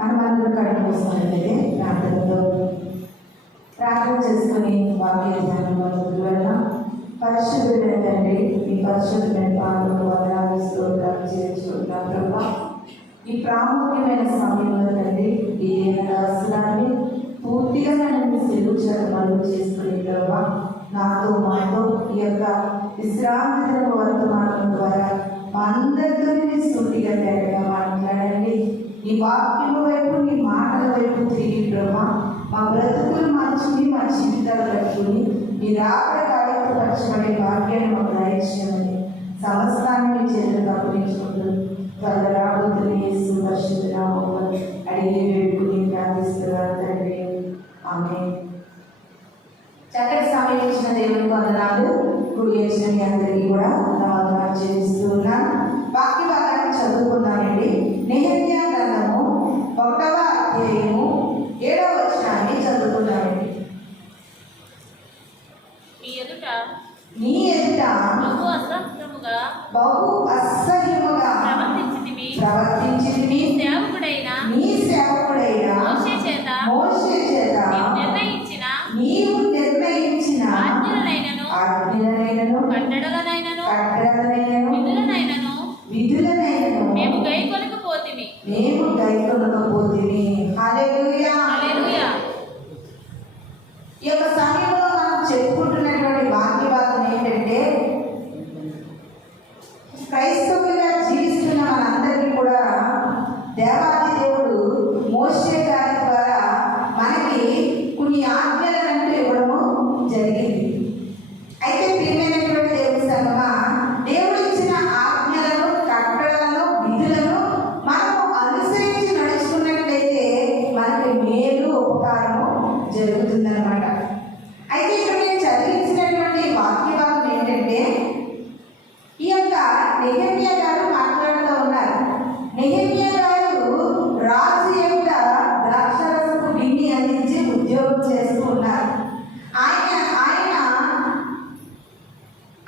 మనమందరం కడుపు వస్తున్నట్లయితే ప్రార్థన చేసుకుని వాక్య ధ్యానంలో ముందుకు వెళ్దాం. పరిశుద్ధుడైన తండ్రి, మీ పరిశుద్ధమైన పాలనకు వందనాలు స్తోత్రాలు చేర్చుకుంటున్నాం ప్రభా. ఈ ప్రాముఖ్యమైన సమయంలో తండ్రి ఈ దాసులాన్ని పూర్తిగా నన్ను సెలవు చేసుకుని ప్రభా నాతో మాతో ఈ యొక్క విశ్రాంతి వర్తమానం ద్వారా మా అందరితో సూటిగా తేటగా మాట్లాడండి. నీ వాక్యం వైపు, నీ మాటల వైపు తిరిగి ప్రభా మా బ్రతుకులు మార్చుకుని మా జీవితాలు కట్టుకుని మీ రాకడ కార్యపరచబడే భాగ్యాన్ని మాకు దయచేయమని సమస్తాన్ని మీ చేతులకు అప్పగించుకుంటూ త్వరగా రాబోతున్న యేసు పరిశుద్ధ నామములో అడిగి వేడుకుని ప్రార్థిస్తున్నారు తండ్రి. ఆమేన్. చక్కటి సమయం ఇచ్చిన దేవునికి వందనాలు. కుడి చేసిన మీ అందరికీ కూడా వందనాలు చెల్లిస్తూ ఉన్నాను. వాక్య భాగాన్ని చదువుకున్నానండి. నెహెమ్యా గ్రంథము 1వ అధ్యాయము 7వ వచనాన్ని చదువుకున్నానండి. నీ ఎదుట బహు అసహ్యముగా ప్రవర్తించితివి. నీ సేవకుడైన మోషే చేత నీవు నిర్ణయించిన ఆజ్ఞలనైనను విధులనైనను మేము గైకొనకపోతిమి. హల్లెలూయా. ఈ యొక్క సమయంలో మనం చెప్పుకుంటున్నటువంటి వాక్య భాగం ఏంటంటే, క్రైస్తవులుగా జీవిస్తున్న మనందరికీ కూడా దేవాది దేవుడు మోషే గారి ద్వారా మనకి కొన్ని ఆజ్ఞలను ఇవ్వడము జరిగింది. అయితే ప్రియమైనటువంటి దేవుని సంగమా, దేవుడు ఇచ్చిన ఆజ్ఞలను, కట్టడలను, విధులను మనము అనుసరించి నడుచుకున్నట్లయితే మనకి మేలు, ఉపకారము జరుగుతుందన్నమాట. అయితే ఇక్కడ నేను చదివించినటువంటి వాక్య భాగం ఏంటంటే, ఈ యొక్క నెహెమ్యా గారు మాట్లాడుతూ ఉన్నారు. నెహెమ్యా గారు రాజు యొక్క ద్రాక్షరసపు గిన్నె అందించి ఉద్యోగం చేస్తూ ఉన్నారు.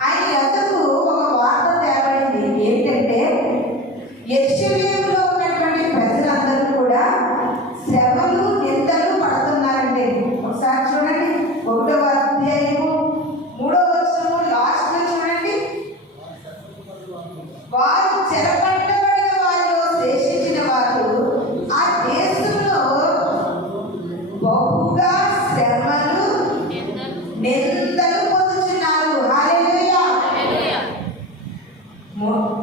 ఆయన యొద్దకు ఒక వార్త తేబడింది. ఏంటంటే, యెరూషలేములో ఉన్నటువంటి ప్రజలందరూ కూడా శ్రమలు, నిందలు పడుతున్నారంటే. ఒకసారి చూడండి, 1వ అధ్యాయము 3వ వచనము లాస్ట్ చూడండి. వారు చెరపట్టబడిన వారిలో శేషించిన వారు ఆ దేశంలో బహుగా శ్రమలు, నిందలు పొందుతున్నారు. హల్లెలూయా.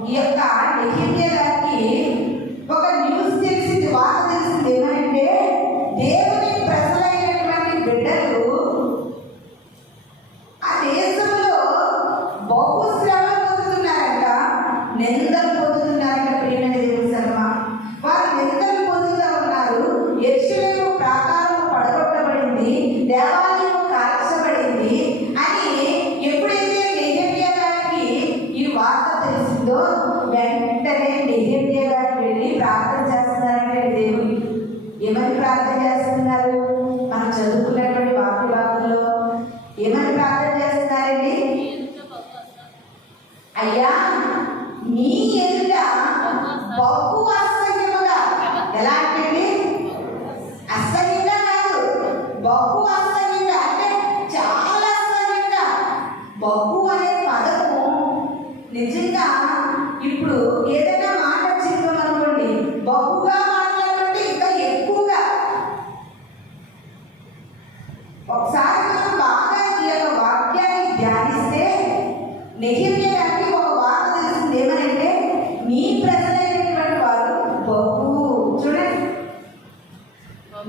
ఈ యొక్క నెహెమ్యా గారికి ఒక న్యూస్ తెలిసింది, వార్త తెలిసింది. ఏమంటే, దేవుని ప్రజలైనటువంటి బిడ్డలు ఆ దేశంలో బహు శ్రమలు పొందుతున్నారంట, నిందలు పొందుతున్నారంట. ప్రియమైన దేవుని సంగమా, వారు నిందలు పొందుతూ ఉన్నారు. యెరూషలేము ప్రాకారము పడగొట్టబడింది, దేవాలయము కాల్చబడింది అని ఎప్పుడైతే నెహెమ్యా గారికి ఈ వార్త తెలిసిందో వెంటనే నెహెమ్యా గారు వెళ్ళి ప్రార్థన చేస్తున్నారంటే దేవుని. ఏమని ప్రార్థన చేస్తున్నారు? మనం చదువుకున్నటువంటి వాక్య భాగంలో ఏమని ప్రార్థన చేస్తున్నారండి? అయ్యా, నీ ఎదుట బహు అసహ్యముగా. ఎలాంటివి? అసహ్యంగా కాదు, బహు అసహ్యంగా అంటే చాలా అసహ్యంగా. బహు అనే పదము నిజంగా ఇప్పుడు ఏదైనా మాట చెప్పామనుకోండి, బహుగా మాట్లాడుతుంటే ఇంకా ఎక్కువగా. ఒకసారి మనం బాగా ఈ యొక్క వాక్యాన్ని ధ్యానిస్తే నెహెమ్యా గారికి ఒక వార్త తెలిసింది. ఏమనంటే, మీ ప్రజలైనటువంటి వారు బహు, చూడండి,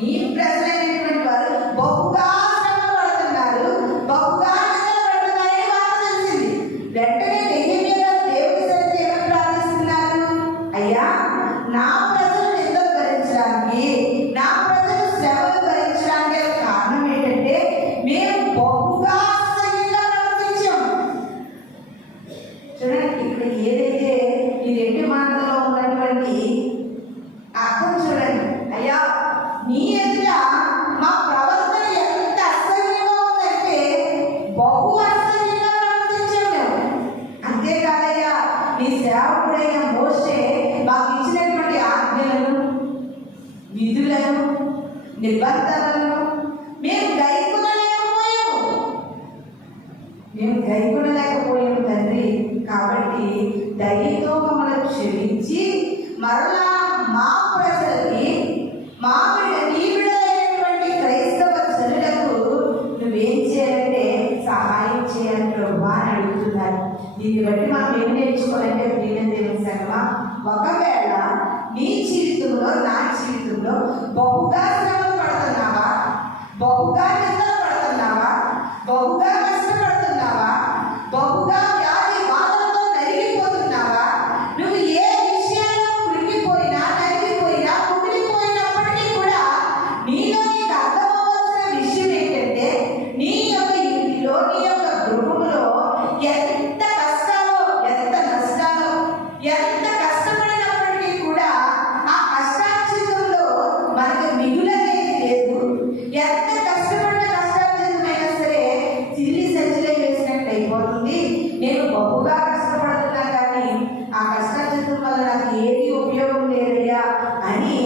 మీ ప్రజలైనటువంటి వారు బహుగా శ్రమ పడుతున్నారు, బహుగా పడుతున్నారని వార్త తెలిసింది. వెంటనే నెహెమ్యా గారు దేవుడి సరిగ్గా ఏమని ప్రార్థిస్తున్నారు? అయ్యా, నా ప్రజలు నిందలు భరించడానికి, నా ప్రజలు శ్రమలు భరించడానికి కారణం ఏంటంటే, మేము బహుగా అసహ్యంగా ప్రవర్తించాం. చూడండి, ఇక్కడ ఏదైతే ఈ 2 మాటల్లో ఉన్నటువంటి అర్థం చూడండి. అయ్యా, నీ ఎదుట మా ప్రవర్తన ఎంత అసహ్యంగా ఉందంటే బహు అసహ్యంగా ప్రవర్తించాం మేము. అంతేకాదయ్యా, నీ సేవకుడైన మోషే మాకు ఇచ్చినటువంటి ఆజ్ఞలను, విధులను నిబంధనలను మేము గైకొనలేకపోయాము తండ్రి. కాబట్టి దయతో మమ్మల్ని క్షమించి మరలా మా ప్రజలకి నీ బిడ్డలైనటువంటి క్రైస్తవ జనులకు నువ్వేం చేయాలంటే సహాయం చేయాలి ప్రభు అని అడుగుతున్నారు. దీన్ని బట్టి మనం ఏం నేర్చుకోవాలంటే ప్రియమైన దేవుని సంగమా, ఒకవేళ నీ జీవితంలో నా జీవితంలో బహుగా శ్రమలు పడుతున్నావా, బహుగా నిందలు పడుతున్నావా, బహుగా కష్టపడుతున్నావా, బహుగా వ్యాధి బాధలతో నలిగిపోతున్నావా, నువ్వు ఏ విషయాల్లో కురిగిపోయినా నలిగిపోయినా కుమిలిపోయినప్పటికీ కూడా నీలో నీకు అర్థమవలసిన విషయం ఏంటంటే నీ యొక్క ఇంటిలో నీ యొక్క గృహంలో ఎంత కష్టాలో ఎంత నష్టాలో ఎంత కష్టపడినప్పటికీ కూడా ఆ కష్టార్జితంలో మనకు మిగులనేది లేదు. ఎంత కష్టపడిన కష్టార్జితమైనా సరే చిల్లి సంచిలో వేసినట్టు అయిపోతుంది. నేను బహుగా కష్టపడుతున్నా కానీ ఆ కష్టార్జితం వల్ల నాకు ఏది ఉపయోగం లేదయ్యా అని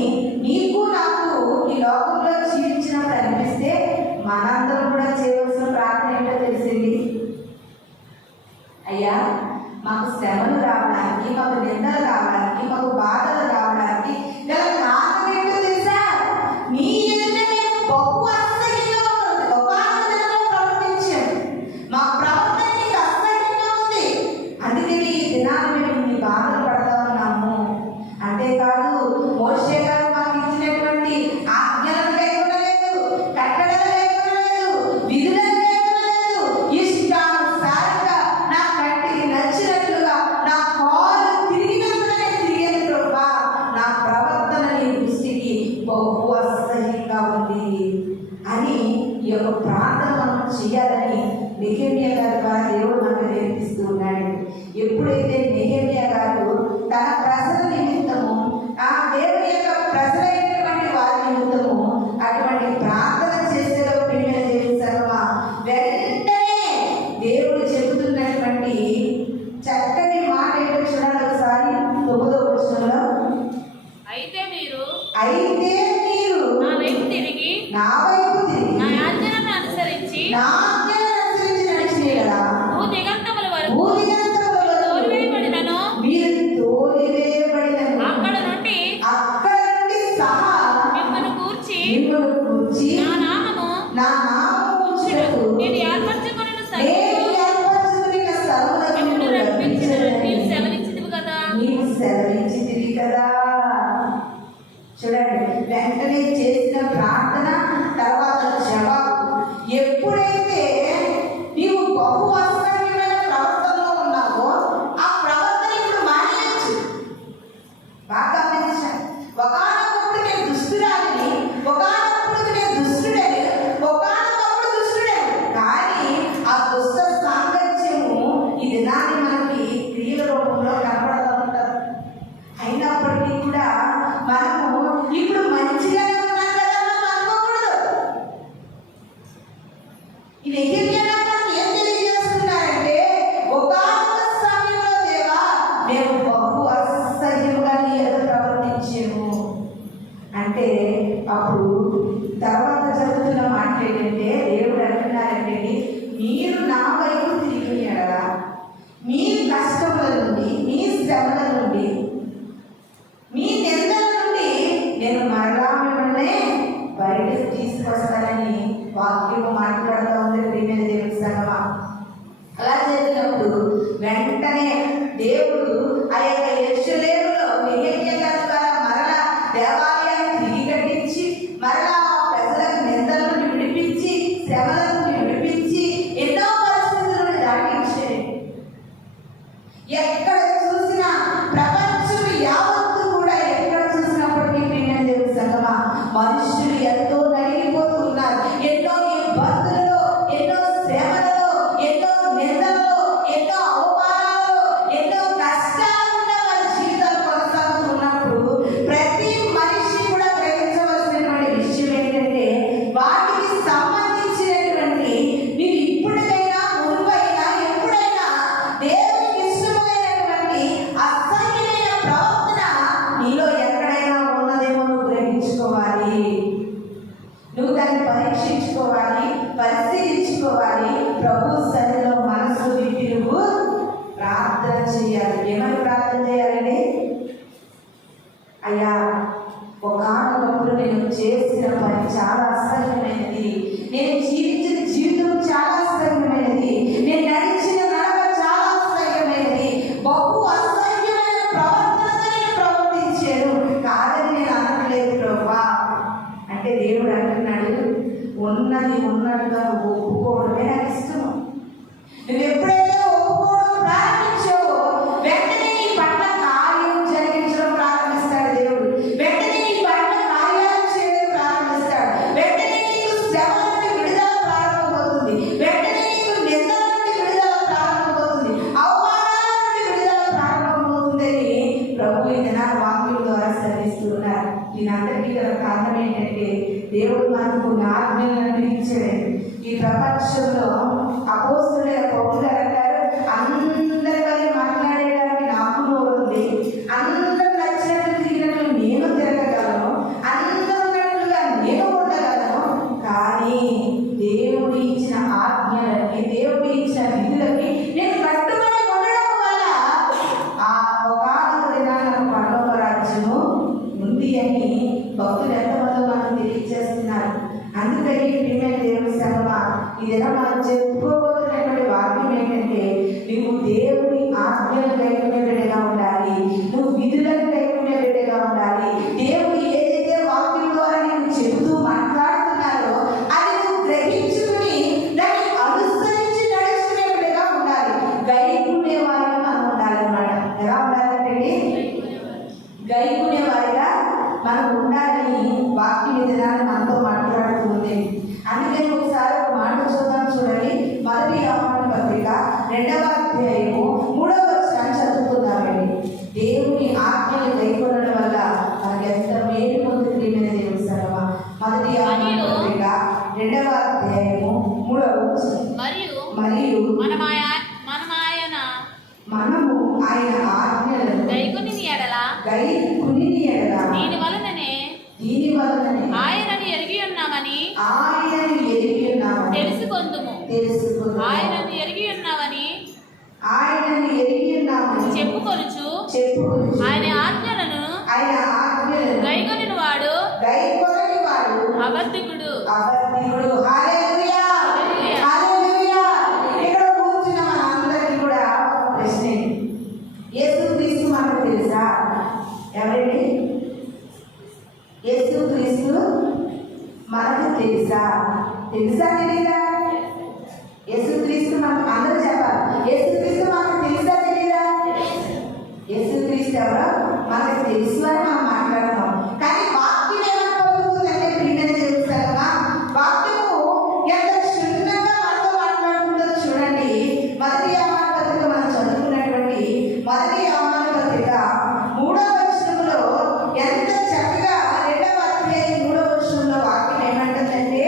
నీకు నాకు ఈ లోకంలో జీవించినప్పుడు అనిపిస్తే మనందరం కూడా చేయవలసిన ప్రార్థన ఏంటో తెలిసింది. అయ్యా, మాకు శ్రమలు రావడానికి, మాకు నిందలు రావడానికి, మాకు బాధలు రావడానికి గల కారణం ఏంటో తెలుసా? నీ ఎదుట మేము బహు అసహ్యంగా ప్రవర్తించాము. మా ప్రవర్తన నీకు అసహ్యంగా ఉంది. అందుకని ఈ దినాన్ని మేము నీ బాధలు పడతా ఉన్నాము. అంతేకాదు, మోషే గారు మాకు ఇచ్చినటువంటి ఆజ్ఞలను కైకొనలేదు, కట్టడలు కైకొనలేదు, విధులను కైకొనలేదు. ఇష్టానుసారంగా నా కంటికి నచ్చినట్లుగా నా కాలు తిరిగినంతనే తిరిగేది ప్రభా. నా ప్రవర్తన నీ దృష్టికి బహు అసహ్యంగా ఉంది అని ఈ యొక్క ప్రార్థన మనం చేయాలని నెహెమ్యా గారి ద్వారా దేవుడు మనకు నేర్పిస్తూ ఉన్నాడు. ఎప్పుడైతే నెహెమ్యా గారు తన ప్రజల నిమిత్తము ఆ దేవుని యొక్క ప్రజలైనటువంటి వారి నిమిత్తము అటువంటి ప్రార్థన చేసేలో ప్రియమైన దేవుని సంగమా, వెంటనే దేవుడు చెబుతున్నటువంటి చక్కని మాట ఏంటో చూడాలి ఒకసారి. 9వ వచనంలో, అయితే మీరు నా వైపు తిరిగి నా ఆజ్ఞలను అనుసరించి నడిచినే కదా భూదిగంతముల వరకు భూదిగంతముల వరకు తోలివేయబడినను మీరు తోలివేయబడినను అక్కడ నుండి సహా మిమ్మల్ని గూర్చి నా నామము ఉంచుటకు నేను ఏర్పరచుకొనిన స్థలములకు మిమ్మల్ని రప్పించినని నీవు సెలవిచ్చితివి కదా. నీవు సెలవిచ్చితివి కదా. చూడండి, వెంటనే చేసిన ప్రార్థన తర్వాత జవాబు. ఎప్పుడైతే నీవు బహు అసహ్యమైన ప్రవర్తనలో ఉన్నావో ఆ ప్రవర్తన ఇప్పుడు మానేయచ్చు. బాగా గమనించాను. ఒకనొకప్పుడు నేను దుస్తురాలిని, ఒకనొకప్పుడు నేను దుష్టుడని, ఒకనొకప్పుడు దుష్టుడని. కానీ ఆ దుష్ట సాంగత్యము ఈ దినాన్ని మనకి క్రియల రూపంలో కనపడతా ఉంటారు. అయినప్పటికీ కూడా మనము ఇప్పుడు మంచిగానే ఉన్నాం కదా మనం అనుకోకూడదు. ఈ నెహెమ్యా గారు ఏం తెలియజేస్తున్నారంటే, ఒకానొక సమయంలో దేవా మేము బహు అసహ్యముగా నీ ఎదుట ప్రవర్తించాము అంటే అప్పుడు తర్వాత జరుగుతున్న మాట ఏంటంటే దేవుడు అంటున్నారంటే, మీరు నా వైపు తిరిగి ఎడల మీ కష్టముల నుండి, మీ శ్రమల నుండి, మీ నిందల నుండి నేను మరలా మిమ్మల్ని బయటకు తీసుకొస్తానని వాక్యము మాట్లాడుతూ ఉంది ప్రియమైన దేవుని సంగమా. అలా జరిగినప్పుడు వెంటనే దేవుడు ఆ యొక్క యెరూషలేములో నెహెమ్యా గారి ద్వారా మరలా దేవాలయాన్ని తిరిగి కట్టించి మరలా ప్రజలకు నిందల నుండి విడిపించి శ్రమల నుండి విడిపించి ఎన్నో పరిస్థితులను దాటించాడు. ఎక్కడ చూసినా ప్రపంచం యావత్తు కూడా ఎక్కడ చూసినప్పటికీ ప్రియమైన దేవుని సంగమా మనుషులు ఎంతో నలిగిపోతున్నారు. ఎన్నో ఇబ్బందులలో, ఎన్నో శ్రమలలో, ఎన్నో నిందలలో, ఎన్నో అవమానాలలో, అయ్యా ఒకనొకప్పుడు నేను చేసిన పని చాలా అసహ్యమైనది, నేను జీవించిన జీవితం చాలా అసహ్యమైనది, నేను నడిచిన నడక చాలా అసహ్యమైనది, బహు అసహ్యమైన ప్రవర్తనగా నేను ప్రవర్తించాను. కాదని నేను అనట్లేదు ప్రభువా అంటే దేవుడు అంటున్నాడు, ఉన్నది ఉన్నట్టుగా ఒప్పుకోవడమే నాకు ఇష్టం. నువ్వు ఎప్పుడైతే ఒప్పుకోవడం ప్రారంభించావో వెంటనే నీ పట్ల కార్యం జరిగించడం ప్రారంభిస్తాడు దేవుడు. వెంటనే నీ పట్ల కార్యాలు చేయడం ప్రారంభిస్తాడు. వెంటనే నీకు శ్రమ నుండి విడుదల ప్రారంభమవుతుంది. వెంటనే నీకు నిందల నుండి విడుదల ప్రారంభమవుతుంది. అవమానాల నుండి విడుదల ప్రారంభమవుతుందని ప్రభు ఈ దినాల వాక్యం ద్వారా సెలవిస్తున్నారు. దీనంతటికీ గల కారణం ఏంటంటే దేవుడు మనకు ఆజ్ఞలను ఇచ్చాడు. ఈ ప్రపంచంలో అపోస్తులైన పౌలు గారు అంటారు, అందరి వల్ల మాట్లాడేదానికి నాకు నోరు ఉంది, అందరూ నచ్చినట్లు తిరిగినట్లు నేను తిరగగలను, అందరూ ఉన్నట్లుగా నేను ఉండగలను, కానీ దేవుడు ఇచ్చిన ఆజ్ఞలకి దేవుడు ఇచ్చిన విధులకి నేను కట్టుబడి ఉండడం వల్ల ఆ ఒకనొక దినాన పరలోక రాజ్యము ఉంది అని భక్తులు ఎంతమంది మనకు తెలియజేస్తున్నారు. అందుకని ప్రియమైన దేవుని సేవమా ఈ దినం మనం చెప్పుకోబోతున్నటువంటి వాక్యం ఏంటంటే, నువ్వు దేవుని ఆజ్ఞలు కైకొనే బిడ్డగా ఉండాలి, నువ్వు విధులను కైకొనే బిడ్డగా ఉండాలి. దేవుడు ఏదైతే వాక్యం ద్వారా నేను చెబుతూ మాట్లాడుతున్నారో అది నువ్వు గ్రహించుకుని దాన్ని అనుసరించి నడుచుకునే బిడ్డగా ఉండాలి. గైకునే వారిగా మనం ఉండాలన్నమాట. ఎలా ఉండాలంటే గైకునే వారిగా మనం ఉండాలని వాక్యం విధానాన్ని మనతో మాట్లాడుతుంది. అందుకని ఒకసారి ఒక మాట చూద్దాం, చూడండి. మొదటి యోహాను పత్రిక 2వ అధ్యాయము 3వ వచనాన్ని చదువుకుందామండి. దేవుని ఆజ్ఞలు కైకొనడం వల్ల మనకి ఎంత మేలు పొందుతుంది దేవుని సర్వ. మొదటి యోహాను పత్రిక 2వ అధ్యాయము 3వ వచనం. మరియు మనము ఆయన ఆజ్ఞలను గైకొని ఎడల దీని వలననే ఆయనను ఎరిగి ఉన్నామని తెలుసుకొందుము. ఆయనను ఎరిగి ఉన్నామని చెప్పుకొనుచు ఆయన ఆజ్ఞలను గైకొనిన వాడు అబద్ధికుడు. హల్లెలూయా, హల్లెలూయా. ఇక్కడ కూర్చున్న మనందరికీ కూడా ప్రశ్న, యేసుక్రీస్తు మనకు తెలుసా? ఎవరండి యేసుక్రీస్తు మనకు తెలుసా? తెలీదా? యేసుక్రీస్తు మనకు అందరూ చెప్పాలి. యేసుక్రీస్తు మనకు తెలుసా తెలీదా? యేసుక్రీస్తు ఎవరో మనకు తెలుసు అని మనం మాట్లాడుతున్నాం. కానీ వాక్యం ఏమైనా పలుకుతుందంటే ప్రియమైన తెలుస్తారా? వాక్యము ఎంత క్షుణ్ణంగా మనతో మాట్లాడుతుందో చూడండి. మొదటి యోహాను పత్రిక మనం చదువుకున్నటువంటి మొదటి యోహాను పత్రిక 3వ వచనంలో ఎంత చక్కగా 2వ అధ్యాయం 3వ వచనంలో వాక్యం ఏమంటుందంటే,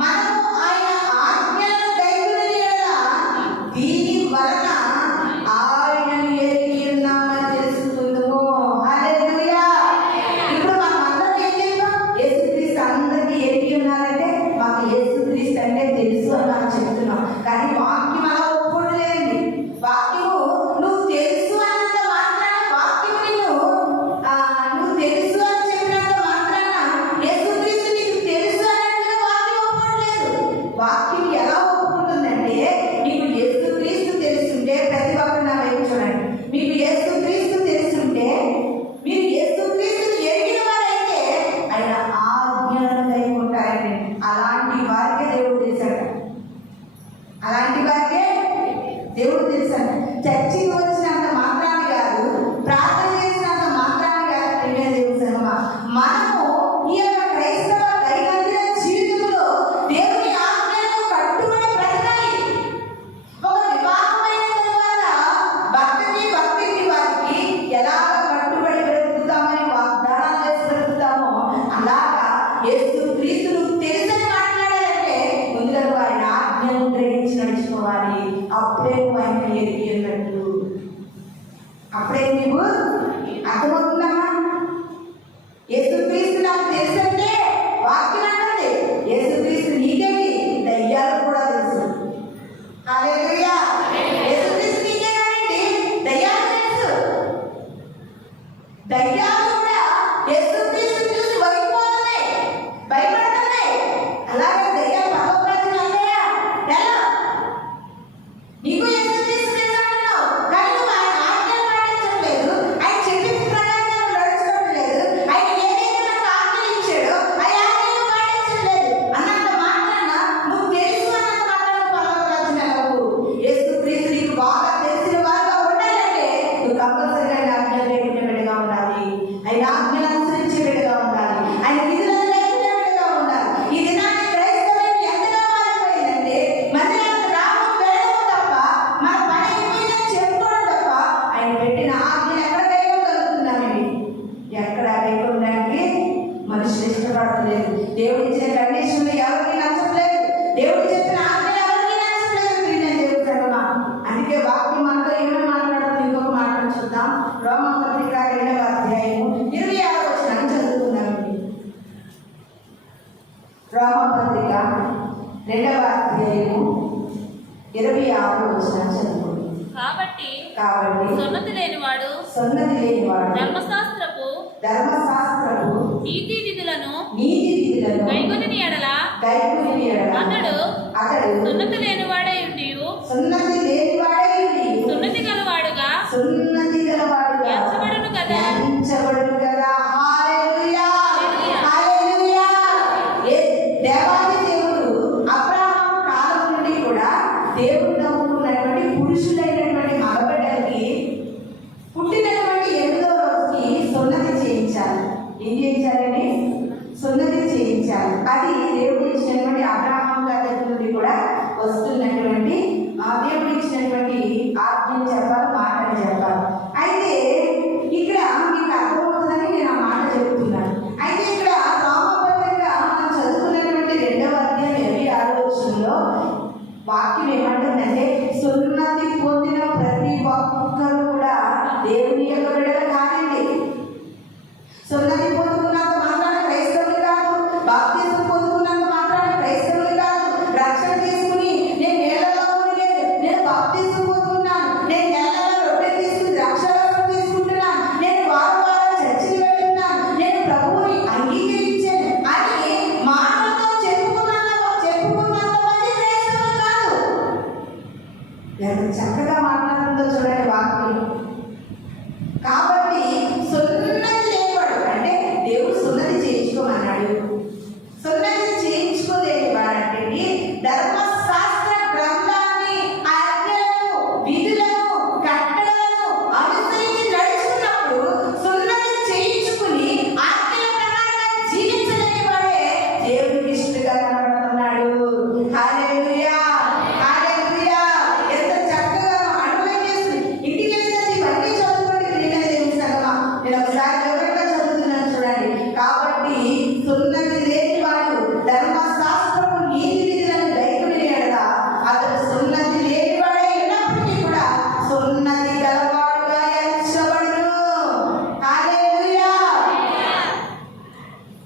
మనము ఆయన ఆజ్ఞలను కైకొనిన యెడల దీని వలన ఆయనను ఎరిగి ఉన్నామని దయ్యాలు కూడా యేసుక్రీస్తుని చూసి వణికిపోతున్నాయి, భయపడుతున్నాయి. అలాగే దయ్యాలు పరలోకరాజ్యం అంటాయా? ఎలా? నీకు యేసుక్రీస్తు తెలుసు అంటున్నావు, కానీ నువ్వు ఆయన ఆజ్ఞలు పాటించట్లేదు, ఆయన చెప్పిన ప్రకారం నడుచుకోవడం లేదు, ఆయన ఏదైతే మనకు ఆజ్ఞలు ఇచ్చాడో ఆ ఆజ్ఞలు పాటించట్లేదు అన్నంత మాత్రాన నువ్వు తెలుసు అన్నంత మాత్రాన పరలోకరాజ్యం వెళ్ళవు. యేసుక్రీస్తు నీకు బాగా తెలిసిన వారుగా ఉండాలంటే నువ్వు కంపల్సరిగా ఆయన ఆజ్ఞలు లేకుండా బిడ్డగా ఉండాలి, ఆయన ఆజ్ఞలు అనుసరించే బిడ్డగా ఉండాలి, ఆయన విధులను లేకుండా బిడ్డగా ఉండాలి. ఈ దినాన్ని క్రైస్తవం ఎంతగా మారిపోయిందంటే మందిరానికి రావడం వెళ్ళడం తప్ప, మన పని అయిపోయిందని చెప్పుకోవడం తప్ప ఆయన పెట్టిన ఆజ్ఞలు ఎక్కడ వేయగలుగుతున్నామండి? ఎక్కడ వేయడానికి మనుషులు ఇష్టపడలేదు. దేవుడు ఇచ్చిన కండిషన్లు ఎవరికి నచ్చట్లేదు, దేవుడు చెప్పిన ఆజ్ఞలు ఎవరికి నచ్చట్లేదు. నేను చెప్తాను, అందుకే వాక్యం మనతో ఏమైనా మాట్లాడుతుంది. ఇంకొక మాట చూద్దాం. రోమపత్రిక 2వ అధ్యాయము 26వ వచనం చదువుకుందామండి. రోమపత్రిక 2వ అధ్యాయము 26వ వచనం చదువుకోండి. కాబట్టి సున్నతి లేనివాడు ధర్మశాస్త్రపు నీతి విధులను గైకొనిన ఎడల అతడు సున్నతి లేనివాడై ఉండి సున్నతి గలవాడుగా ఎంచబడును కదా. హల్లెలూయా, హల్లెలూయా. దేవాది దేవుడు అబ్రహాం కాలం నుండి కూడా దేవుడు నమ్ముకున్నటువంటి పురుషులైనటువంటి మగబిడ్డలకి పుట్టినటువంటి 8వ రోజుకి సున్నతి చేయించాలి. ఏం చేయించాలని? సున్నతి చేయించాలి. అది దేవుడు ఇచ్చినటువంటి అబ్రహాం గారి నుండి కూడా వస్తున్నటువంటి దేవుడు ఇచ్చినటువంటి ఆజ్ఞలు చెప్పాలి, మాటలు చెప్పాలి. అయితే ఇక్కడ మీకు అర్థమవుతుందని నేను ఆ మాట చెబుతున్నాను. అయితే ఇక్కడ రోమపత్రిక మనం చదువుకున్నటువంటి 2వ అధ్యాయం 26వ వచనంలో వాక్యం ఏమంటుందంటే సున్నతి పొందిన ప్రతి ఒక్కరు కూడా దేవుని యొక్క బిడ్డలు కాదండి. సున్నతి పొందుకున్నంత మాత్రాన క్రైస్తవులు కాదు, బాప్తిజం పొందుకున్నంత మాత్రాన క్రైస్తవులు కాదు. రక్షణ తీసుకుని నేను నీళ్ళలో మునిగేది, నేను బాప్తిజం పొందుకున్నాను, నేను నెలలో రొట్టె తీసుకుని ద్రాక్షారసం తీసుకుంటున్నాను, నేను వారం వారం చర్చికి వెళ్తున్నాను, నేను ప్రభువుని అంగీకరించాను అని మాటలతో చెప్పుకున్నంత మంది క్రైస్తవులు కాదు. ఎంత చక్కగా మాట్లాడుతుందో చూడండి వాక్యం. కాబట్టి సున్నతి లేనివాడు అంటే దేవుడు సున్నతి చేయించుకోమన్నాడు. సున్నతి చేయించుకోలేని వాడంటే ధర్మశాస్త్ర గ్రంథాన్ని, ఆజ్ఞలను, విధులను, కట్టడలను అనుసరించి నడుచుకున్నప్పుడు సున్నతి చేయించుకుని ఆజ్ఞల ప్రకారంగా జీవించలేని వాడే దేవుడికి ఇష్టగా కనబడుతున్నాడు. హల్లెలూయా, హల్లెలూయా. ఎంత చక్కగా అన్వయం చేస్తుంది. ఇంటికి వెళ్తే ఇవన్నీ చదువుకోండి. నేను ఒకసారి వివరంగా చదువుతున్నాను చూడండి. కాబట్టి సున్నతి లేనివాడు ధర్మశాస్త్రపు నీతి విధులను గైకొనిన ఎడల అతడు సున్నతి లేనివాడై ఉన్నప్పటికీ కూడా సున్నతి గలవాడుగా ఎంచబడును. హల్లెలూయా.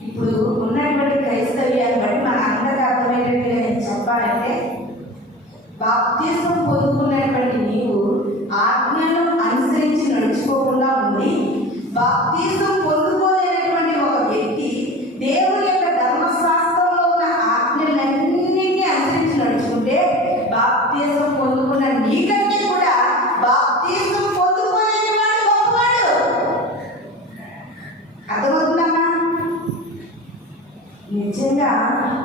ఇప్పుడు ఉన్నటువంటి క్రైస్తవ్యాన్ని బట్టి మన అందరికీ అర్థమయ్యేటట్టుగా నేను చెప్పాలంటే బాప్తిజం పొందుకున్నటువంటి నీవు ఆజ్ఞను అనుసరించి నడుచుకోకుండా ఉంది. బాప్తిజం పొందుకోలేనటువంటి ఒక వ్యక్తి దేవుని యొక్క ధర్మశాస్త్రంలో ఉన్న ఆజ్ఞలన్నింటినీ అనుసరించి నడుచుకుంటే బాప్తిజం పొందుకున్న నీకంటే కూడా బాప్తిజం పొందుకోలేని వాడు గొప్పవాడు. అర్థమవుతుందమ్మా? నిజంగా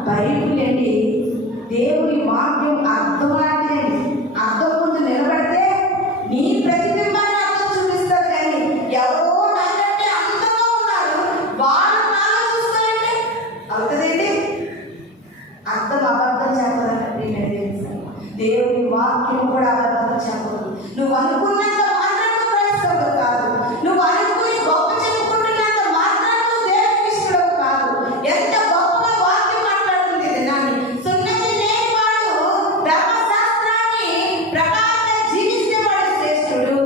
బైబిల్ అండి దేవుని వాక్యం అర్థమాటే అర్థం ముందు నిలబడితే నీ ప్రతిబింబాన్ని అర్థం చూపిస్తారు. కానీ ఎవరో నాకంటే అందంగా ఉన్నారు, వాళ్ళు నాలో చూస్తారంటే అవుతుందండి. అర్థం అబద్ధం చెప్పదండి. దేవుని వాక్యం కూడా అబద్ధం చెప్పదు. నువ్వు అనుకున్నంత మాత్రం క్రైస్తవుడు కాదు, నువ్వు అనుకుని గొప్ప చెప్పుకుంటున్నంత మాత్రం దేవునికి ఇష్టం కాదు. ఎంత గొప్పగా వాక్యం మాట్లాడుతుంది దినాన్ని. సున్నతి లేనివాడు ధర్మశాస్త్రాన్ని ప్రకారంగా జీవిస్తే వాడు శ్రేష్ఠుడు.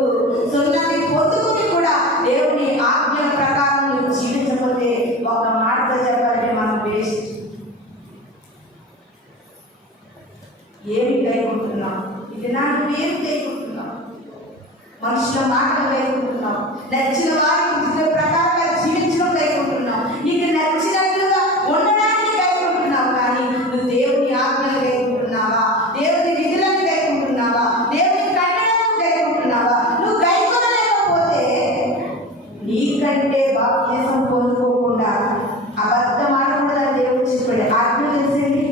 సున్నతి పొందుకుని కూడా దేవుని ఆజ్ఞల ప్రకారం నువ్వు జీవించకపోతే ఒక మాటతో చెప్పాలంటే మనం వేస్ట్. ఏమి కైకుంటున్నాం? ఇది నాకు ఏమి కైకుంటున్నాం? మనుషుల మాటలు కైకుంటున్నాం, నచ్చిన వారికి నీకంటే బాప్తిసం పొందుకోకుండా అబద్ధం ఆడకూడదని దేవుడు చెప్పాడు. ఆజ్ఞ తెలిసింది.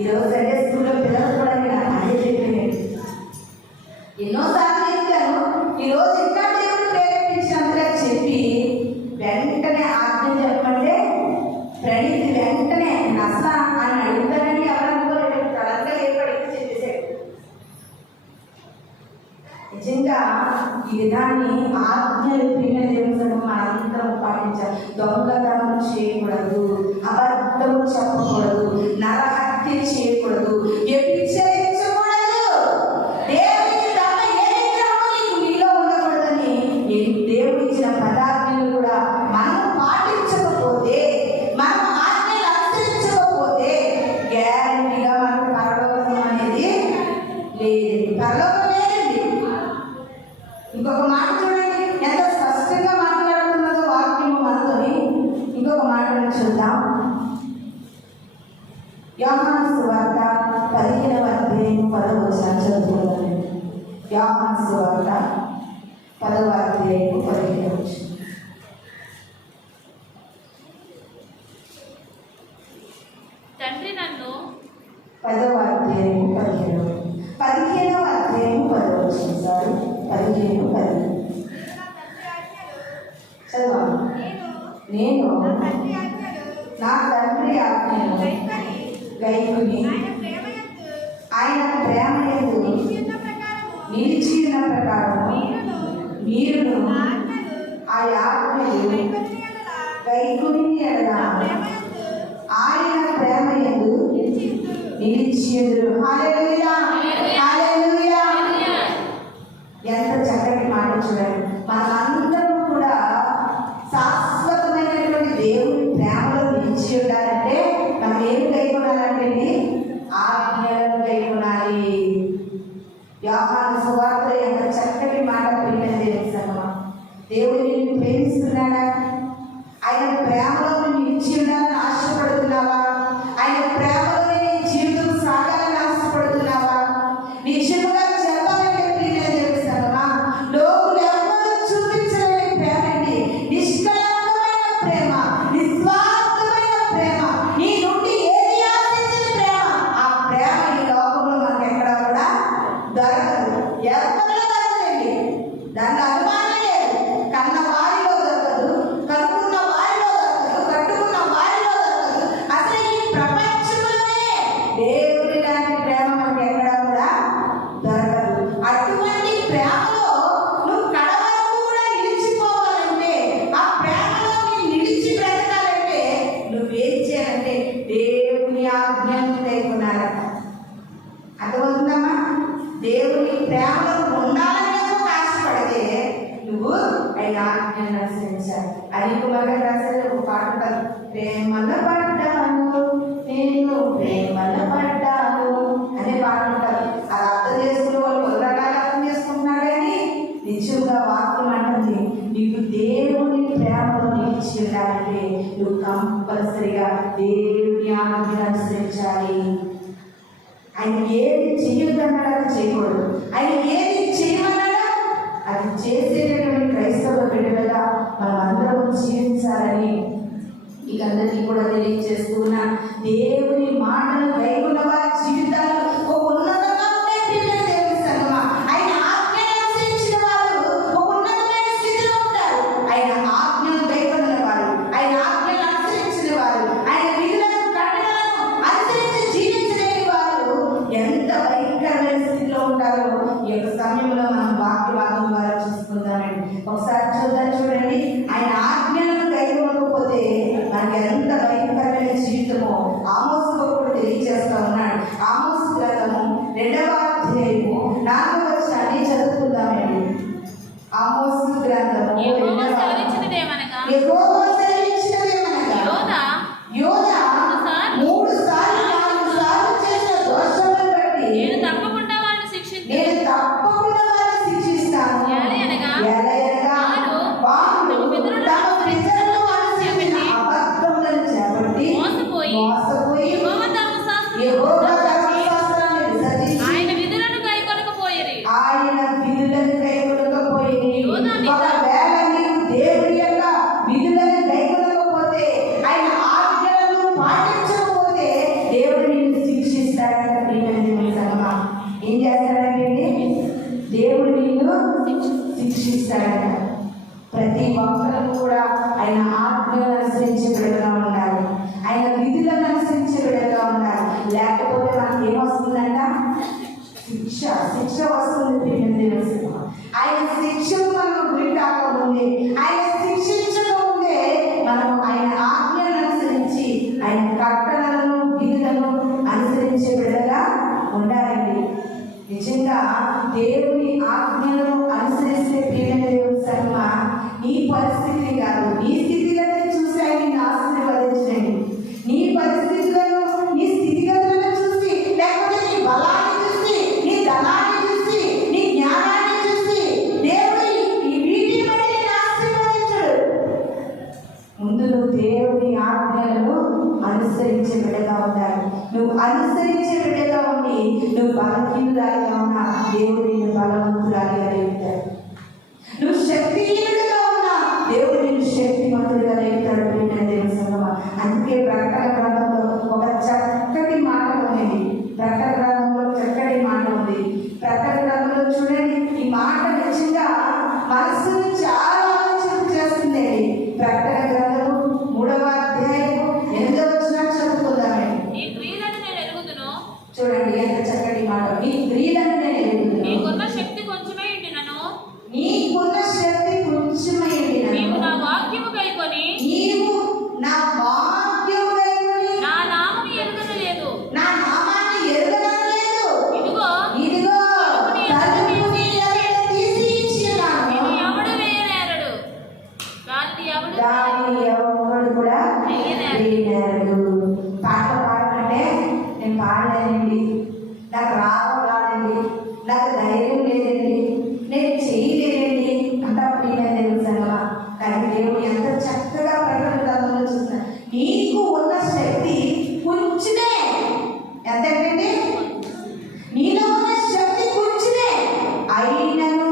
ఈరోజు సండే స్కూల్లో పిల్లలు కూడా నేను అదే చెప్పినాను. ఎన్నోసార్లు చెప్తాను. ఈరోజు ఇంకా దేవుడు ప్రేరేపించినంతగా చెప్పి వెంటనే ఆజ్ఞ చెప్పమంటే ప్రణీతి వెంటనే అసలు అని అడుగుతానని ఎవరనుకోలేదు. తలంగా ఏర్పడితే చెప్పేశాడు. నిజంగా ఈ విధాన్ని ఆజ్ఞలు ప్రియ దేవుడు మనందరం పాటించాలి. దొంగతనం చేయకూడదు, అబద్ధము చెప్పకూడదు, నరహత్య చేయకూడదు, వ్యభిచరించకూడదు, దేవునికి తప్ప ఏ విగ్రహము నీకు నీలో ఉండకూడదని దేవుడు ఇచ్చిన పదార్థాలు కూడా మనం పాటించకపోతే, మనం ఆజ్ఞలు అనుసరించకపోతే గ్యారంటీగా మనకు పరలోకం అనేది లేదు. పరలోకం లేదండి. ఇంకొక మాట చూడండి ఎంత స్పష్టంగా మాట్లాడుతున్నదో వాక్యము మనతోని. ఇంకొక మాటను చూద్దాం. యోహాను సువార్త 15వ అధ్యాయం 10వ వచనం చదువుకుందాం. యోహాను సువార్త 10వ అధ్యాయం 15వ వచనం. తండ్రి నన్ను 10వ అధ్యాయం 15వ వచనం. సారీ 15:10 చదవాలి. నేను నా తండ్రి ఆజ్ఞను గైకొని ఆయన ప్రేమ యందు నిలిచి ఉన్న ప్రకారం మీరును ఆ ఆజ్ఞలు గైకొని ఎడల ఆయన ప్రేమ యందు నిలిచియుందురు. హల్లెలూయా, హల్లెలూయా. ఎంత చక్కటి మాట చూడండి. మనమందరం కూడా శాశ్వతమైనటువంటి దేవుని ప్రేమలో నిలిచి ఉండాలంటే మనం ఏం కైకొనాలంటే ఆజ్ఞలను కైకొనాలి. యోహాను సువార్త ఎంత చక్కటి మాట ప్రియమైన దేవుని ప్రేమిస్తున్నాడా? ఆయన ప్రేమలో నిలిచి ఉండాలని ఆశపడుతున్నావా? ఆయన ప్రేమలో నీ జీవితం సాగాలని ఆశపడుతున్నావా? నిజంగా చెప్పాలంటే ప్రియమైన లోకులు ఎవరు చూపించలేని ప్రేమ అండి. నిష్కలంకమైన ప్రేమ, నిస్వార్థమైన ప్రేమ, నీ నుండి ఏది ఆశించిన ప్రేమ. ఆ ప్రేమ ఈ లోకంలో మనకు ఎక్కడ కూడా దొరకదు. ఎవరిలో దొరకదండి. దాన్ని అనుమానం లేదు. కన్న వారిలో దొరకదు, కనుక్కున్న వారిలో దొరకదు, కట్టుకున్న వారిలో దొరకదు. అసలు ఈ ప్రపంచంలోనే దేవుడి లాంటి ప్రేమ మనకు ఎక్కడ కూడా దొరకదు. అటువంటి ప్రేమలో నువ్వు కడవరకు కూడా నిలిచిపోవాలంటే, ఆ ప్రేమలో నువ్వు నిలిచి బ్రతకాలంటే నువ్వేం చేయాలంటే దేవుని ఆజ్ఞను కైకొనాలి. అర్థమవుతుందమ్మా? దేవుని ప్రేమలో ఉండాలని నువ్వు ఆశపడితే నువ్వు ఆయన ఆజ్ఞను అనుసరించాలి. అది కుమార్గా రాసేది ఒక పాట ఉంటుంది. ప్రేమల పడ్డాను నేను, ప్రేమల పడ్డాను అనే పాట ఉంటుంది. అది అర్థం చేసుకునే వాళ్ళు మొదలగానే అర్థం చేసుకుంటున్నారు. కానీ నిజంగా వాక్యం అంటుంది నీకు దేవుని ప్రేమలో నిలిచి ఉండాలంటే నువ్వు కంపల్సరిగా దేవుని ఆజ్ఞను అనుసరించాలి. ఆయన ఏది చెయ్యొద్దన్నాడా అది చేయకూడదు. ఆయన ఏది చేయమన్నాడా అది చేసేటటువంటి క్రైస్తవ బిడ్డలుగా మనం అందరం జీవించాలని ఇక అందరికీ కూడా తెలియజేస్తున్నా. దేవుని మాటలు కైకొన్న వారి జీవితాలు ఒక ఉన్నతంగా ఉండే దేవుని సంగమా. ఆయన ఆజ్ఞను అనుసరించిన వారు ఒక ఉన్నతమైన స్థితిలో ఉంటారు. ఆయన ఆజ్ఞను కైకొన్న వారు, ఆయన ఆజ్ఞను అనుసరించిన వారు, ఆయన విధులను కట్టడలను అనుసరించి జీవించలేని వారు ఎంత భయంకరమైన స్థితిలో ఉంటారో ఈ యొక్క సమయంలో మనం వాక్యం ద్వారా చూసుకుందామండి. ఒకసారి చూడండి. ఆయన ఆజ్ఞలను కైకొనకపోతే మనకి ఎంత భయంకరమైన జీవితమో ఆమోసు భక్తుడు తెలియజేస్తా ఉన్నాడు. ఆమోసు గ్రంథము 2వ అధ్యాయము 4వ వచనాన్ని చదువుకుందామండి. ఆమోసు గ్రంథము యెహోవా సెలవిచ్చినదేమనగా యోనా 3 సార్లు 4 సార్లు చేసిన దోషములను బట్టి నేను తప్పకుండా వారిని శిక్షిస్తాను. ఎలయనగా వారు తమ పితరులను అనుసరించిన అబద్ధములను చేపట్టి మోసపోయి యెహోవా ధర్మశాస్త్రాన్ని విసర్జించి ఆయన విధులను కైకొనకపోయిరి. ఒకవేళ నీవు దేవుని శిక్ష వస్తుంది ప్రియమైన దేవుని. ఆయన శిక్షకు మనం గురి కాకముందే, ఆయన శిక్షించకముందే మనం ఆయన ఆజ్ఞలను అనుసరించి, ఆయన కట్టడలను విధులను అనుసరించే బిడ్డగా ఉండాలండి. నిజంగా దేవుని ఆజ్ఞలను అనుసరిస్తే ప్రియమైన దేవుని సంగమ, నీ పరిస్థితి కాదు, నీ స్థితిగతిని చూసి ఆయన నిన్ను ఆశీర్వదించండి. నీ పరిస్థితులను, నీ స్థితిగతులను చూసి, లేకపోతే నీ బలాన్ని చూసి, నీ ధనాన్ని చూసి, నీ జ్ఞానాన్ని చూసి దేవుడు ఈ వీటిని బట్టి నిన్ను ఆశీర్వదించడు. ముందు నువ్వు దేవుని ఆజ్ఞలను అనుసరించే బిడ్డగా ఉండాలి. నువ్వు అనుసరించే బిడ్డగా ఉండి నువ్వు బలహీనురాలిగా ఉన్నా దేవుడు నిన్ను బలవంతురాలిగా లేపుతాడు. నువ్వు శక్తిహీనుడిగా ఉన్నా దేవుడు నిన్ను శక్తిమంతుడిగా లేపుతాడు. దేవుని సంగమా, అందుకే ప్రకటన గ్రంథంలో ఒక చక్కటి మాట ఉంది. ప్రకటన గ్రంథంలో చక్కటి మాట ఉంది. ప్రకటన గ్రంథంలో చూడండి, ఈ మాట నిజంగా మనసును చాలా ఆలోచన చేస్తుంది. ప్రకటన గ్రంథం 3వ అధ్యాయం 8వ వచనం చదువుకుందామండి. చూడండి ఎంత చక్కటి మాట. నీ క్రియలను నేను ఎరుగుదును, నీకున్న శక్తి కొంచెమే ఉండినను, నీకున్న శక్తి కొంచెమే ఉండినను, నీవు నా వాక్యము గైకొని, నీవు నా వాక్యము గైకొని, నా నామము ఎరుగలేదు, నా నామాన్ని ఎరుగలేదు. ఇదిగో ఇదిగో తలుపు నీ ఎదుట తీసి ఇచ్చినాను, ఇది ఎవడు వేయనేరడు, దానిని ఎవడు కూడా వేయనేరడు. పాట పాడమంటే నేను పాడలేనండి, నాకు రాదండి, నాకు ధైర్యం లేదండి, నేను చేయలేనండి అంటా ప్రియమైన దేవుని సంగమా. కానీ దేవుడు ఎంత చక్కగా ప్రకటన గ్రంథంలో చూస్తున్నాడు. నీకు ఉన్న శక్తి కొంచెమే. ఎంతంటే నీలో ఉన్న శక్తి కొంచెమే. అయినను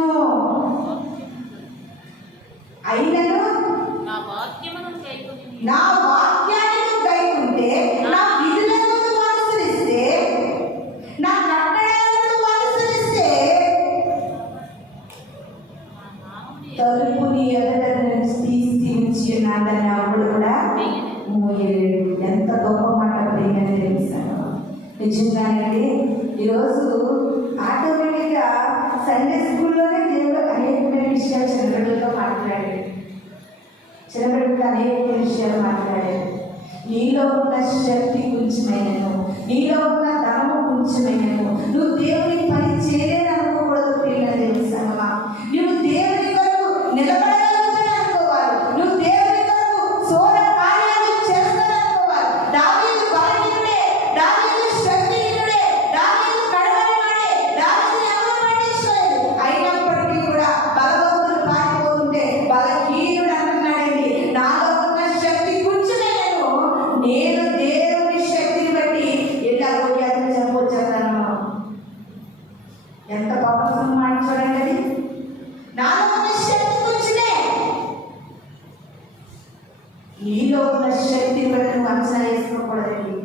నా వాక్యమును గైకొని, నా వాక్యాన్ని గైకుంటే, నా విధులను అనుసరిస్తే, నా కట్టడలను అనుసరిస్తే, నా నామమును తలుపు నీ ఎదుట నుంచి తీసి ఉంచి ఉన్నాడని అప్పుడు కూడా మూయలేడు. ఎంత గొప్ప మాట ప్రియమైన తెలుసాను. నిజంగానండి ఈరోజు ఆటోమేటిక్గా సండే స్కూల్లోనే దేవుడు అనేకమైన విషయాలు చిన్నపిల్లలతో మాట్లాడాడు. చిన్నపిల్లలతో అనేక విషయాలు మాట్లాడాడు. నీలో ఉన్న శక్తి కొంచెమైనను, నీలో ఉన్న ధనము కొంచెమైనను, నువ్వు దేవుని పని చేయలేదనుకోకూడదు ప్రియమైన దేవుని సంగమా. నువ్వు దేవుని కొరకు నిలబడగలుగుతాను అనుకోవాలి. నువ్వు దేవుని కొరకు సోద కార్యాలు చేస్తాననుకోవాలి. దావీదు బలహీనుడే, దావీదు శక్తిహీనుడే, దావీదు కడవలివాడే, దావీదు ఎవరు పట్టించుకోలేదు. అయినప్పటికీ కూడా బలవంతులు పారిపోతుంటే బలహీనుడు అంటున్నాడండి, నాలో ఉన్న శక్తి కొంచెమేను, నేను దేవుని శక్తిని బట్టి ఎలాగో చెప్పొచ్చేస్తాను. ఎంత పవర్ఫుల్ మాట చూడండి. అది నాలో ఉన్న శక్తి కొంచెమే. నీలో ఉన్న శక్తిని బట్టి నువ్వు అంచనా వేసుకోకూడదండి.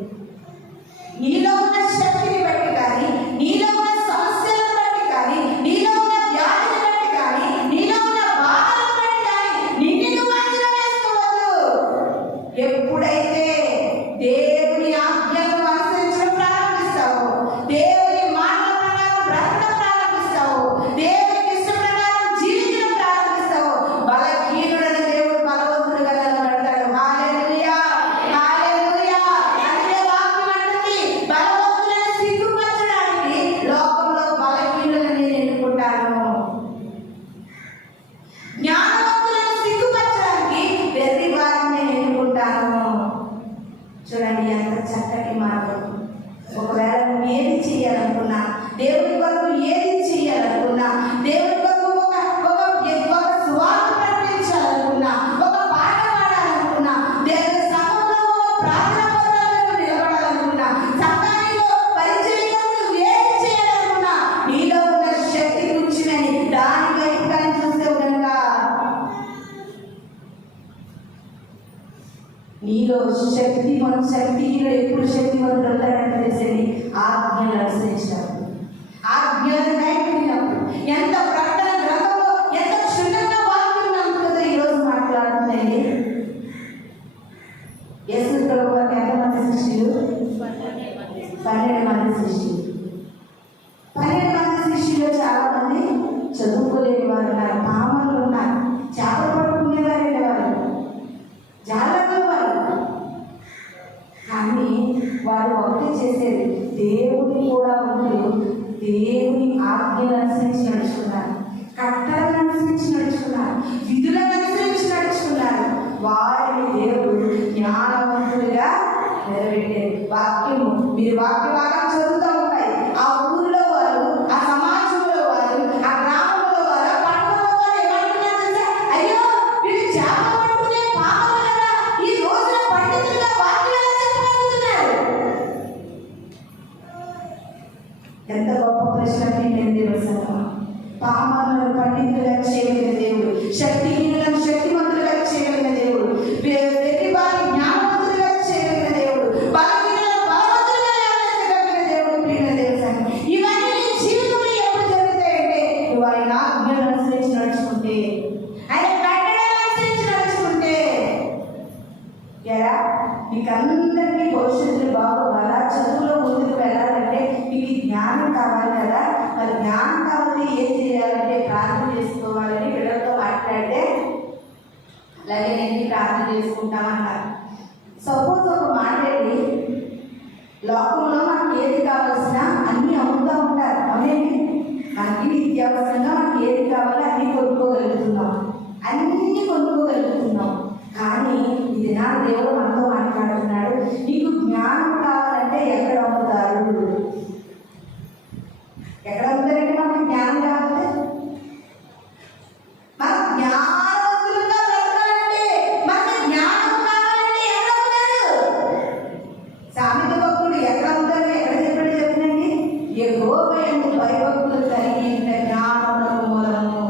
నీలో ఉన్న శక్తిని బట్టి కానీ, నీలో ఉన్న సమస్యలను బట్టి కానీ, నీలో ఉన్న వ్యాధిని బట్టి కానీ, నీలో ఉన్న బాధలను బట్టి కానీ నిన్ను నువ్వు అంచనా వేసుకోవద్దు. ఎప్పుడైతే దేవుని ఆజ్ఞలను అనుసరించడం ప్రారంభిస్తావో, దేవుని మాటల ప్రకారం బ్రతకడం ప్రారంభిస్తావో, దేవునికి ఇష్ట ప్రకారం జీవించడం ప్రారంభిస్తావో, బలహీనుడని దేవుడు బలవంతుడుగా నిలబడతాడు. హల్లెలూయా, హల్లెలూయా. అంటే వాక్యం అంటుంది, బలవంతులను సిగ్గుపరచడానికి లోకంలో బలహీనులను నేను ఎన్నుకుంటాను, జ్ఞానవంతులను సిగ్గుపరచడానికి వెర్రి వారిని నేను ఎన్నుకుంటాను. చూడండి ఎంత చక్కటి మార్గం. ఒకవేళ నువ్వు ఏది చేయాలనుకున్నా, దేవుని కొరకు ఏది చేయాలనుకున్నా, దేవుని కొరకు ఒక సువార్త ప్రకటించాలనుకున్నా, ఒక పాట పాడాలనుకున్నా, దేవుని సభలో ప్రార్థన పరులలో నిలబడాలనుకున్నా, సంఘానికి పరిచయంలో నువ్వు ఏది చేయాలనుకున్నా, నీలో ఉన్న శక్తి కూర్చుని దాని వైపు కానీ చూస్తే ఉండగా నీలో శక్తిహీనుడు ఎప్పుడు శక్తివంతుడు ఉంటాడంటే తెలిసింది ఆజ్ఞలు అనుసరించినప్పుడు, ఆజ్ఞలు నైపుణ్యప్పుడు. ఎంత ప్రకటన గ్రంథంలో ఎంత క్షుణ్ణంగా వాక్యం నమ్ముతుందో ఈరోజు మాట్లాడుతుందండి. యేసు ప్రభువుకి ఎంతమంది శిష్యులు? 12 మంది శిష్యులు. 12 ఒకటి చేసేది, దేవుని కూడా ఉంటూ దేవుని ఆజ్ఞలు అనుసరించి నడుచుకున్నారు, కట్టలను అనుసరించి నడుచుకున్నారు, విధులను అనుసరించి నడుచుకున్నారు. వారిని దేవుడు జ్ఞానవంతులుగా నిలబెట్టారు. వాక్యము మీరు వాక్య భాగం చదువుతూ ఉంటాయి. ఆ ఊరిలో వారు, ఆ సమాజంలో వారు, ఆ గ్రామంలో వారు, ఆ పట్టణంలో వారు ఏమంటున్నారు తెలుసా? అయ్యో వీళ్ళు చేప పట్టుకునే పాపలు కదా, ఈ రోజున పండితులుగా వాక్యాలు చెప్పగలుగుతున్నారు. ఎంత గొప్ప ప్రశ్న నేను తెలుసా? పామరులను పండితులుగా చేయగలిగిన దేవుడు, శక్తిహీనులను శక్తిమంతులుగా చేయగలిగిన దేవుడు, వెర్రి వారిని జ్ఞానవంతులుగా చేయగలిగిన దేవుడు, బలహీనులను బలవంతులుగా లేవనెత్తగలిగిన దేవుడు. ప్రియుల దేవుడు, ఇవన్నీ నీ జీవితంలో ఎప్పుడు జరుగుతాయంటే నువ్వు ఆయన ఆజ్ఞలు అనుసరించి నడుచుకుంటే, ఆయన కట్టడలను అనుసరించి నడుచుకుంటే. ఎలా మీకు అందరికీ భవిష్యత్తులో బాగోవాలా, చదువులో ముందుకు వెళ్ళాలంటే మీకు జ్ఞానం కావాలి కదా. మరి జ్ఞానం కావాలి ఏం చేయాలంటే ప్రార్థన చేసుకోవాలని పిల్లలతో మాట్లాడితే అలాగే నేను ప్రార్థన చేసుకుంటామన్నారు. సపోజ్ ఒక మాట్లాడి లోకంలో మనకి ఏది కావాల్సిన అన్నీ అమ్ముతూ ఉంటారు. అవునండి, మనకి నిత్యావసరంగా మనకి ఏది కావాలో అన్నీ కొనుక్కోగలుగుతున్నాం, అన్నీ కొనుక్కోగలుగుతున్నాం. కానీ ఇది నా దేవుడు మనతో మాట్లాడుతున్నాడు, నీకు జ్ఞానం కావాలంటే ఎక్కడ అమ్ముతారు? ఎక్కడ అమ్ముతారంటే మనకు జ్ఞానం కావాలంటే, మన జ్ఞానవంతులుగా బ్రతకాలంటే, మనకు జ్ఞానం కావాలంటే ఎక్కడ అమ్ముతారు? సామెత భక్తుడు ఎక్కడ అమ్ముతారు? ఎక్కడ చెప్పాడు చెప్తుందండి? యెహోవా యందు భయభక్తులు కలిగి ఉన్న జ్ఞానమునకు మూలము.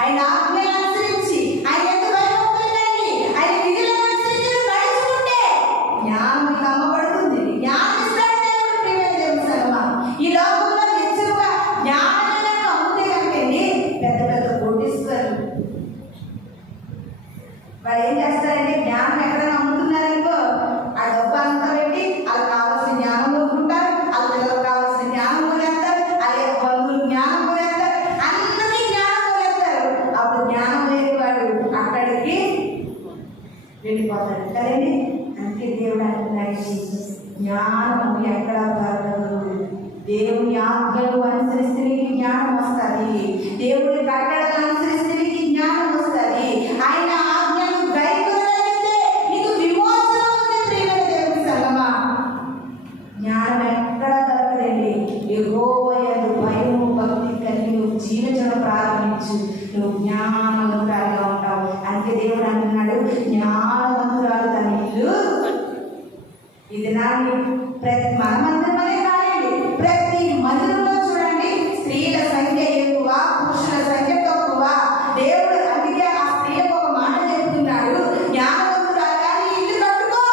ఆయన ఆజ్ఞలను అనుసరించి, ఆయన యందు భయభక్తులు కలిగి, ఆయన విధులను అనుసరించి నడుచుకుంటే జ్ఞానం మీకు అమ్మబడుతుంది. జ్ఞానం ఇస్తాడు దేవుడు. ప్రియమైన దేవుని సంగమా, ఈ లోకంలో నిత్యముగా జ్ఞానాలను అమ్ముతే కంటే పెద్ద పెద్ద కోటీశ్వరులు వాళ్ళు ఏం చేస్తారంటే, జ్ఞానం ఎక్కడైనా అమ్ముతున్నారనుకో ఆ డబ్బు అంతా పెట్టి వాళ్ళకి కావాల్సిన జ్ఞానం కొనుక్కుంటారు, వాళ్ళ పిల్లలకు కావాల్సిన జ్ఞానం కొనేస్తారు, అలాగే బంధువులు జ్ఞానం కొనేస్తారు, అందరినీ జ్ఞానం కొనేస్తారు. అప్పుడు జ్ఞానం లేని వాడు అక్కడికి వెళ్ళిపోతాడు కదండి. అందుకే దేవుడు అంటున్నాడు, జ్ఞానం ఎక్కడ దొరకదు. దేవుని ఆజ్ఞలు అనుసరిస్తే నీకు జ్ఞానం వస్తుంది, దేవుడి కట్టడలు అనుసరిస్తే నీకు జ్ఞానం వస్తుంది, ఆయన ఆజ్ఞలు గైకొనగలిగితే నీకు విమోచన ఉంది. ప్రియమైన దేవుని సంగమా, జ్ఞానం ఎక్కడ దొరకదండి. యెహోవా యందు భయము భక్తి కలిగి నువ్వు జీవించడం ప్రారంభించు, నువ్వు జ్ఞానవంతురాలుగా ఉంటావు. అందుకే దేవుడు అంటున్నాడు, జ్ఞానవంతురాలు తన ఇల్లు. ఇది నాని ప్రతి మనమందరమే కాదండి, ప్రతి మందిరంలో చూడండి స్త్రీల సంఖ్య ఎక్కువ, పురుషుల సంఖ్య తక్కువ. దేవుడు అందుకే ఆ స్త్రీలకు ఒక మాట చెప్తున్నాడు, జ్ఞానవంతురాలుగా నీ ఇల్లు కట్టుకో.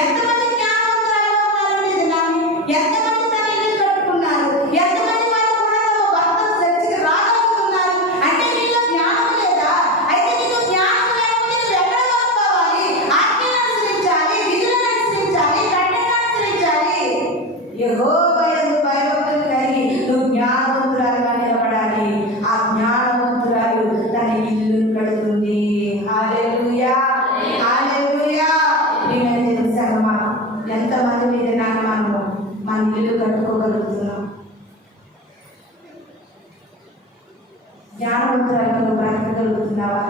ఎంతమంది జ్ఞానవంతురాలుగా ఉన్నారండి? ఇది నాని ఎంతమంది తన ఇల్లు కట్టుకున్నారు? ఎంతమంది వారు కూడా తమ భర్తను చర్చికి రాగలుగుతున్నారు? అంటే నీలో జ్ఞానం లేదా? అయితే నీకు జ్ఞానం లేకపోతే నువ్వు ఎక్కడ కట్టుకోవాలి? ఆజ్ఞలను అనుసరించాలి, విధులను అనుసరించాలి, కట్టడలను అనుసరించాలి. యెహోవా యందు భయభక్తులు కలిగి నువ్వు జ్ఞానవంతురాలుగా నిలబడాలి. ఆ జ్ఞానవంతురాలు తన ఇల్లు కడుతుంది. హల్లెలూయా, హల్లెలూయా. ప్రియమైన దేవుని సంగమా, ఎంతమంది మీద మనము మన ఇల్లు కట్టుకోగలుగుతున్నాం? జ్ఞానవంతురాలు నువ్వు బ్రతకగలుగుతున్నావా?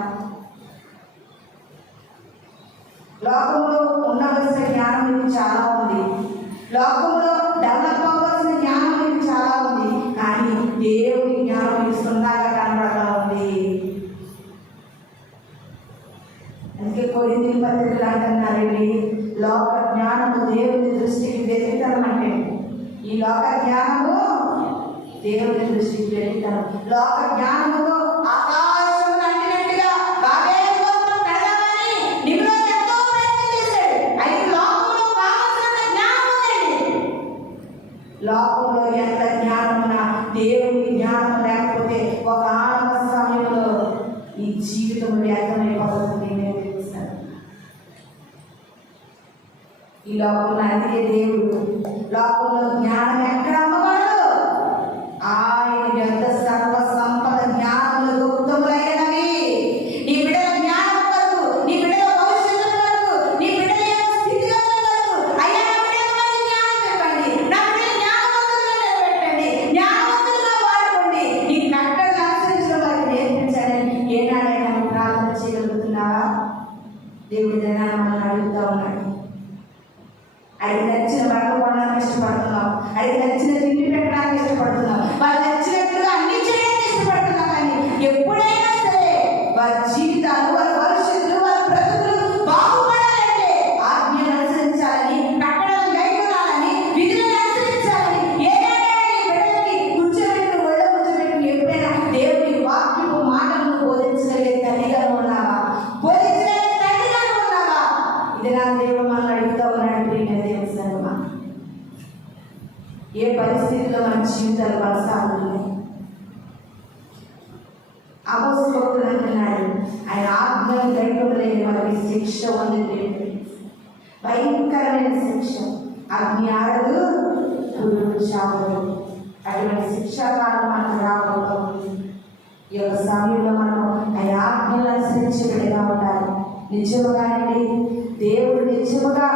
లోకంలో ఉండవలసిన జ్ఞానం మీకు చాలా ఉంది, లోకంలో డెవలప్ అవ్వాల్సిన జ్ఞానం మీకు చాలా ఉంది, కానీ దేవుని జ్ఞానం మీకు సున్నాగా కనబడతా ఉంది. అందుకే కొరింథీ పత్రికలు అంటున్నారండి, లోక జ్ఞానము దేవుని దృష్టికి వ్యతిరేకం. అంటే ఈ లోక జ్ఞానము దేవుని దృష్టికి వ్యతిరేకం. లోక జ్ఞానముతో ఆకాశం అంటినట్టుగా బాబేలు గోపురం కడదామని నిమ్రోదు ఎంతో ప్రయత్నం చేశాడు. అయితే లోకంలో కావాల్సినంత జ్ఞానం ఉందండి. లోకంలో ఎంత జ్ఞానమున్నా దేవుని జ్ఞానం లేకపోతే ఒక ఆనంద సమయంలో ఈ జీవితం వ్యర్థమైపోతుంది. నేను తెలుస్తాను ఈ లోకంలో. అందుకే దేవుడు లోకంలో జ్ఞానం ఎక్కడ అమ్మవాడు? ఆయన యొక్క సర్వ సంపద జ్ఞానములు గుప్తములైనవి. నీ బిడ్డల జ్ఞానం కొరకు, నీ బిడ్డల భవిష్యత్తు కొరకు, నీ బిడ్డల యొక్క స్థితిగతుల కొరకు, అయ్యా నా బిడ్డ ఎంతమంది జ్ఞానం దేవుడి దినాన్ని మనం అడుగుతూ ఉన్నాడు. ఆయనకి నచ్చిన బట్టలు కొనడానికి ఇష్టపడుతున్నాం, ఆయనకి నచ్చిన తిండి పెట్టడానికి ఇష్టపడుతున్నాం, వాళ్ళు నచ్చినట్టుగా అన్ని చేయడానికి ఇష్టపడుతున్నాం. కానీ ఎప్పుడైనా సరే వారి జీవితాలు, వారి భవిష్యత్తు, వారి బ్రతుకులు బాగుపడాలంటే ఆజ్ఞను అనుసరించాలని, కట్టడం గైకొనాలని, విధులను అనుసరించాలని, ఏదైనా బిడ్డలకి కూర్చోబెట్టి ఒళ్ళో కూర్చోబెట్టి ఎప్పుడైనా దేవుని వాక్యపు మాటలను బోధించగలిగే తల్లిగా ఉన్నావా? బోధించగలిగే తల్లిగా ఉన్నావా? ఇది నా దేవుడు మనల్ని అడుగుతూ ఉన్నాడు. ఏ పరిస్థితుల్లో మన జీవితాలు కొనసాగుతున్నాయి? అపోస్తలుడు భక్తుడు అంటున్నాడు, ఆయన ఆజ్ఞలు గైకొనలేని వారికి శిక్ష ఉంది. భయంకరమైన శిక్ష. అగ్ని ఆడదు, పురుగు చావదు. అటువంటి శిక్షాకాలం మనకు రాబోతుంది. ఈ యొక్క సమయంలో మనం ఆయన ఆజ్ఞలు అనుసరించబడిగా ఉండాలి. నిజముగా అండి, దేవుడు నిజముగా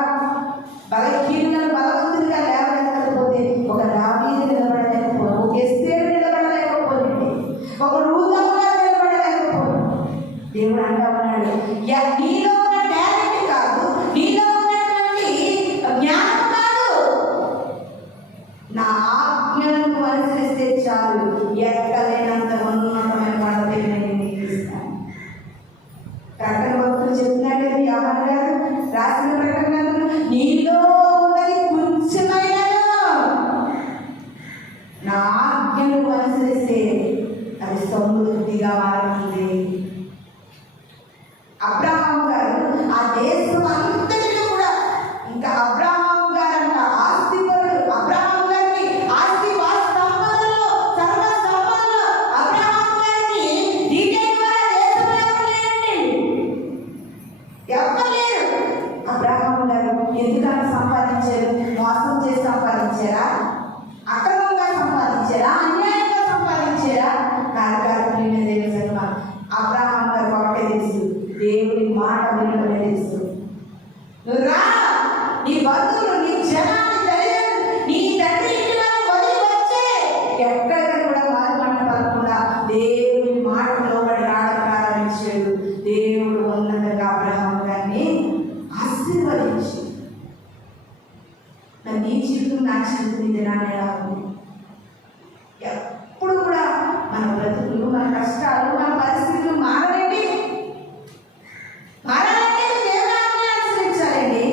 బలహీనులను బలవంతులుగా లేవనెత్తకపోతే ఒక దావీదు నిలబడలేకపోయింది, ఒక ఎస్తేరు నిలబడలేకపోయింది, ఒక రూతు నిలబడలేకపోయింది. దేవుడు అంటా ఉన్నాడు, నీలో ఉన్న టాలెంట్ కాదు, నీలో ఉన్నటువంటి జ్ఞానం కాదు, నా ఆజ్ఞలను అనుసరిస్తే చాలు, ఎక్కలేనంత ఉన్నతమైన పదవి నేను నీకు ఇస్తాను. ప్రకటన భక్తులు చెప్తున్నాడు కదా, యోహాను గారు రాసిన ప్రకటన, నీలో ఉన్నది కొంచెమైనా నా ఆజ్ఞను అనుసరిస్తే అది సమృద్ధిగా మారుతుంది. అబ్రహాము గారు ఆ దేశం అంతటిలో కూడా, ఇంకా అబ్రహాము గారు అంట ఆస్తిపరుడు. అబ్రహాము గారికి ఆస్తి సంపదలో, సర్వ సంపదలో అబ్రహాము గారికి దీని ద్వారా దేశంలో లేదండి, ఎవ్వలేరు. అబ్రహాము గారు ఎందుకన్నా సంపాదించారు? మోసం చేసి సంపాదించారా? అక్రమంగా సంపాదించారా? అన్యాయంగా సంపాదించారా? అబ్రహాము గారు ఒకటే తెలుసు, దేవుని మాట వినడమే తెలుసు. నువ్వు రా, నీ బంధువులు, నీ జనాన్ని, తల్లిదండ్రులు, నీ తండ్రి ఇంటి వారిని వదిలి వచ్చే ఎక్కడికి కూడా వారి మాట పలకుండా దేవుని మాట లోబడి రావడం ప్రారంభించాడు. దేవుడు ఉన్నతంగా అబ్రహాము గారిని ఆశీర్వదించి, నీ జీవితం నా జీవితం ఇది నానే రాదు. ఎప్పుడు కూడా మన బ్రతుకులు, మన కష్టాలు, మన పరిస్థితులు మారాలండి. దేవుని ఆజ్ఞ అనుసరించాలండి.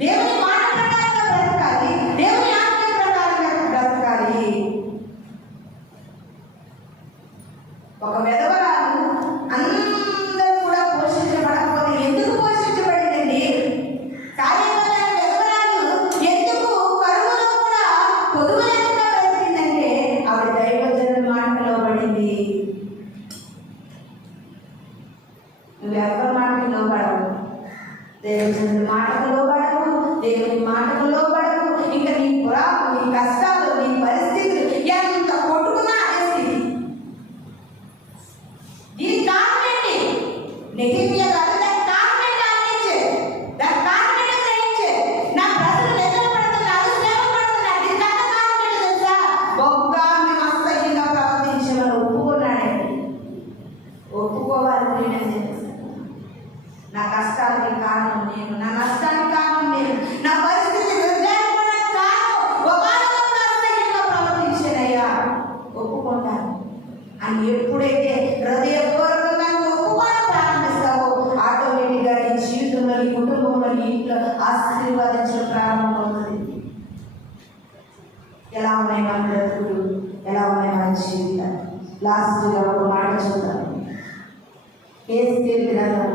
దేవుని మాట ప్రకారంగా బ్రతకాలి, దేవుని ఆజ్ఞ ప్రకారంగా బ్రతకాలి. ఒక విధవరాలు అందరూ కూడా పోషించబడకపోతే ఎందుకు పోషించబడిందండి? ఎందుకు కరువులో కూడా పొదుగు లేకుండా బ్రతికిందంటే ఆవిడ దైవజనుల మాటలో పడింది. నువ్వెవరి మాటకు లోబడవు, దైవజనుల మాటకు లోబడవు, దేవుని మాటకు లోబడవు. ఇంకా నీ పురాకు, నీ కష్టాలు, నీ పరిస్థితులు ఎంత కొట్టుకున్నా అదే స్థితి. దీని కారణం ఏంటి? నెగటివ్గా కాదు, దాని కారణం ఏంటి ఆలోచించే, దాని కారణం ఏంటో గ్రహించే. నా ప్రజలు లెక్కలు పడుతున్నారు, శ్రమ పడుతున్నారు. దీని కారణం ఏంటో తెలుసా? బొగ్గా మేము అసహ్యంగా ప్రవర్తించామని ఒప్పుకున్నాడండి. ఒప్పుకోవాలి. నా కష్టాలకి కారణం నేను, నా నష్టానికి కారణం నేను, నా పరిస్థితి నిర్ధారించడానికి కారణం ఒకనొక అసహ్యంగా ప్రవర్తించానయ్యా, ఒప్పుకుంటాను అని ఎప్పుడైతే హృదయపూర్వకంగా ఒప్పుకోవడం ప్రారంభిస్తావో ఆటోమేటిక్గా నీ జీవితంలో, నీ కుటుంబంలో, నీ ఇంట్లో ఆశీర్వాదించడం ప్రారంభమవుతుంది. ఎలా ఉన్నాయి మన బ్రతుకులు, ఎలా ఉన్నాయి మన జీవితాలు? లాస్ట్గా ఒక మాట చూద్దాం. యేసయ్య గ్రంథం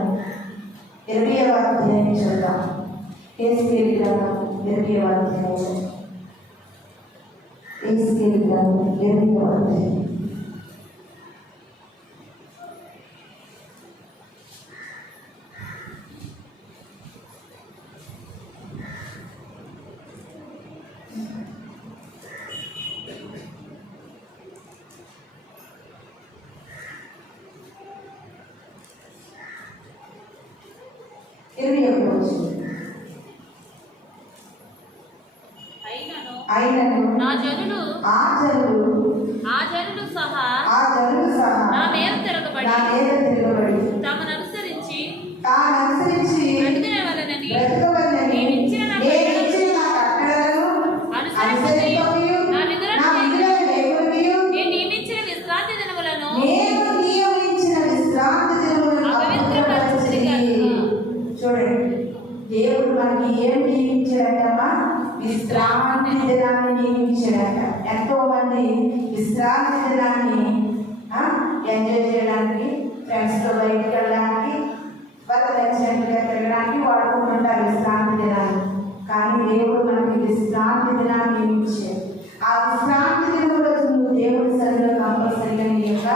20వ అధ్యాయం చూద్దాం. యేసయ్య గ్రంథం 20వ అధ్యాయం. యేసయ్య గ్రంథం 20వ అధ్యాయం. అయినను ఆ జనులు సహా నా మీద తిరగబడి తమను అనుసరించి బ్రతకవలనని నేను ఇచ్చిన నా కట్టడలను అనుసరింపకయు నా విధులను లేకునియు నేను నియమించిన విశ్రాంతి దినములను అపవిత్రపరచితిని. చూడండి, దేవుడు మనకి ఏం నియమించాడమ్మా? విశ్రాంతి దినాన్ని నియమించాడట. ఎంతో మంది విశ్రాంతి దినాన్ని ఎంజాయ్ చేయడానికి, ఫ్రెండ్స్తో బయటకు వెళ్ళడానికి, వాళ్ళ నచ్చినట్టుగా తిరగడానికి వాడుకుంటుంటారు విశ్రాంతి దినాన్ని. కానీ దేవుడు మనకి విశ్రాంతి దినాన్ని నియమించాడు. ఆ విశ్రాంతి దినం రోజు నువ్వు దేవుడి సరిలో కంపల్సరిగా నీ యొక్క